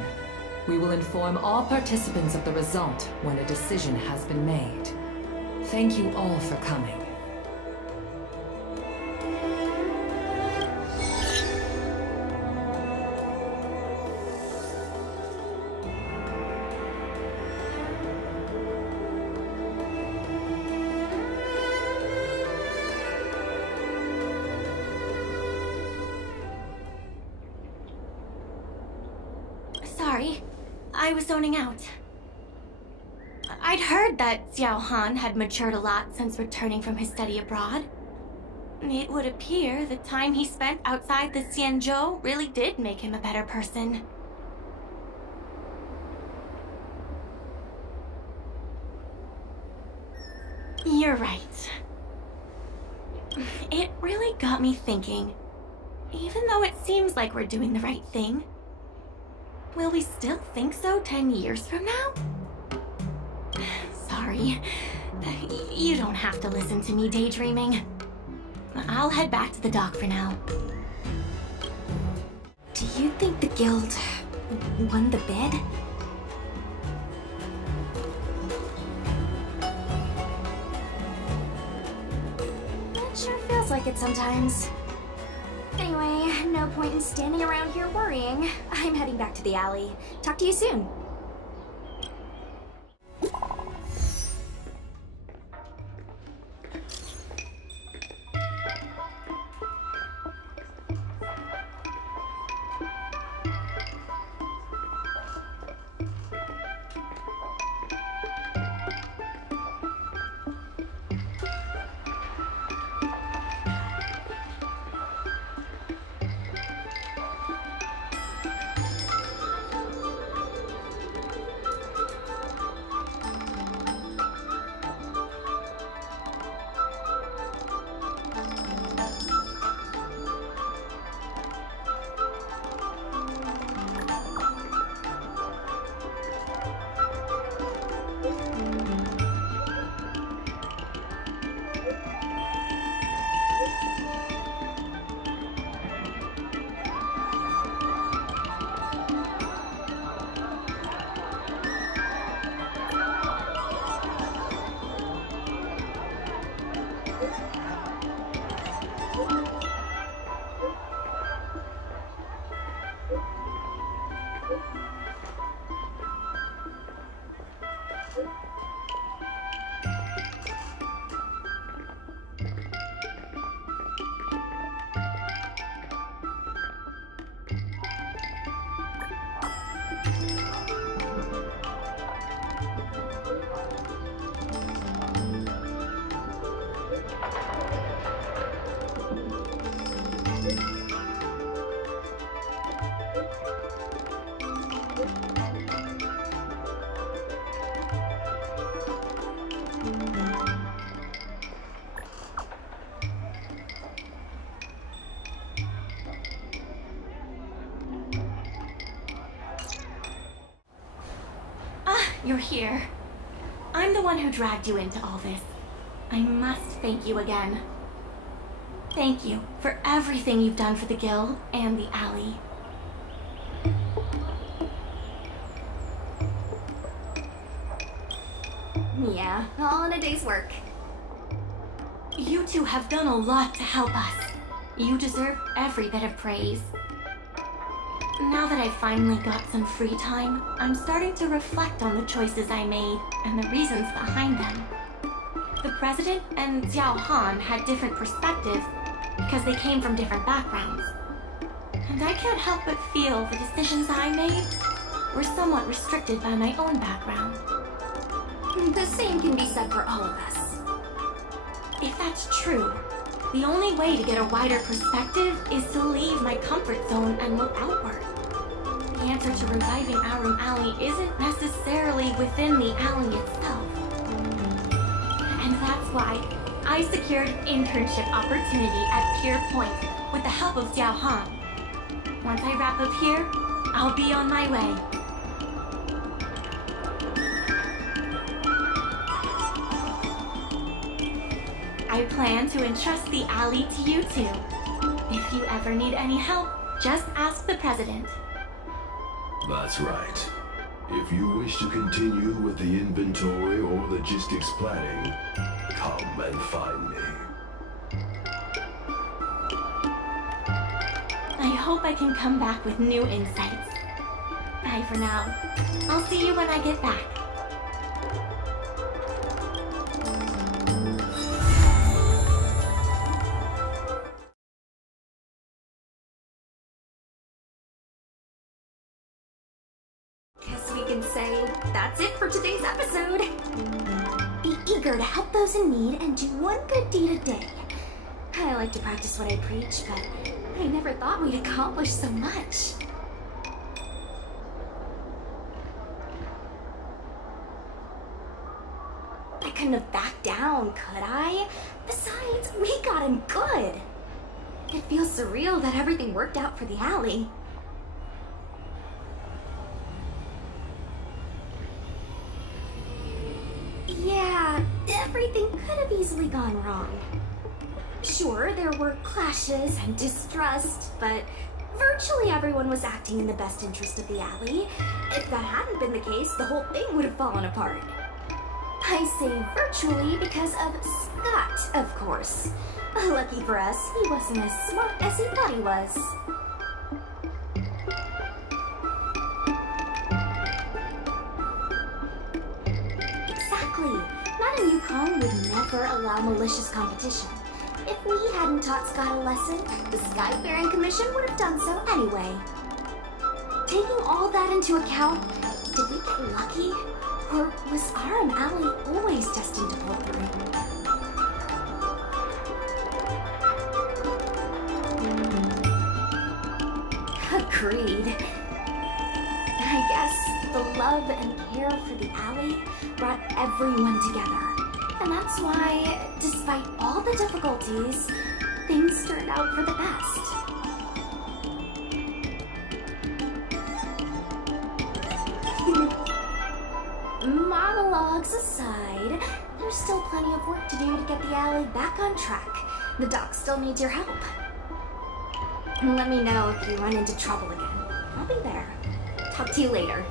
We will inform all participants of the result when a decision has been made. Thank you all for coming. Sorry, I was zoning out. I'd heard that Xiao Han had matured a lot since returning from his study abroad. It would appear the time he spent outside the Xianzhou really did make him a better person. You're right. It really got me thinking. Even though it seems like we're doing the right thing, will we still think so 10 years from now? Sorry. You don't have to listen to me daydreaming. I'll head back to the dock for now. Do you think the guild won the bid? It sure feels like it sometimes. Anyway, no point in standing around here worrying. I'm heading back to the alley. Talk to you soon. You're here. I'm the one who dragged you into all this. I must thank you again. Thank you for everything you've done for the guild and the alley. Yeah, all in a day's work. You two have done a lot to help us. You deserve every bit of praise. Now that I've finally got some free time, I'm starting to reflect on the choices I made and the reasons behind them. The president and Xiao Han had different perspectives because they came from different backgrounds. And I can't help but feel the decisions I made were somewhat restricted by my own background. The same can be said for all of us. If that's true, the only way to get a wider perspective is to leave my comfort zone and look outward. The answer to reviving Aurum Alley isn't necessarily within the alley itself. And that's why I secured an internship opportunity at Pier Point with the help of Xiao Han. Once I wrap up here, I'll be on my way. I plan to entrust the alley to you two. If you ever need any help, just ask the president. That's right. If you wish to continue with the inventory or logistics planning, come and find me. I hope I can come back with new insights. Bye for now. I'll see you when I get back. Guess we can say that's that's it for today's episode. Be eager to help those in need and do one good deed a day. I like to practice what I preach, but I never thought we'd accomplish so much. I couldn't have backed down, could I? Besides, we got him good. It feels surreal that everything worked out for the alley. Yeah, everything could have easily gone wrong. Sure, there were clashes and distrust, but virtually everyone was acting in the best interest of the alley. If that hadn't been the case, the whole thing would have fallen apart. I say virtually because of Scott, of course. Lucky for us, he wasn't as smart as he thought he was. Exactly. Madame Yukong would never allow malicious competition. If we hadn't taught Scott a lesson, the Skyfaring Commission would have done so anyway. Taking all that into account, did we get lucky? Or was Aurum Alley always destined to pull through? Agreed. I guess the love and care for the alley brought everyone together. And that's why, despite all the difficulties, things turned out for the best. Monologues aside, there's still plenty of work to do to get the alley back on track. The doc still needs your help. Let me know if you run into trouble again. I'll be there. Talk to you later.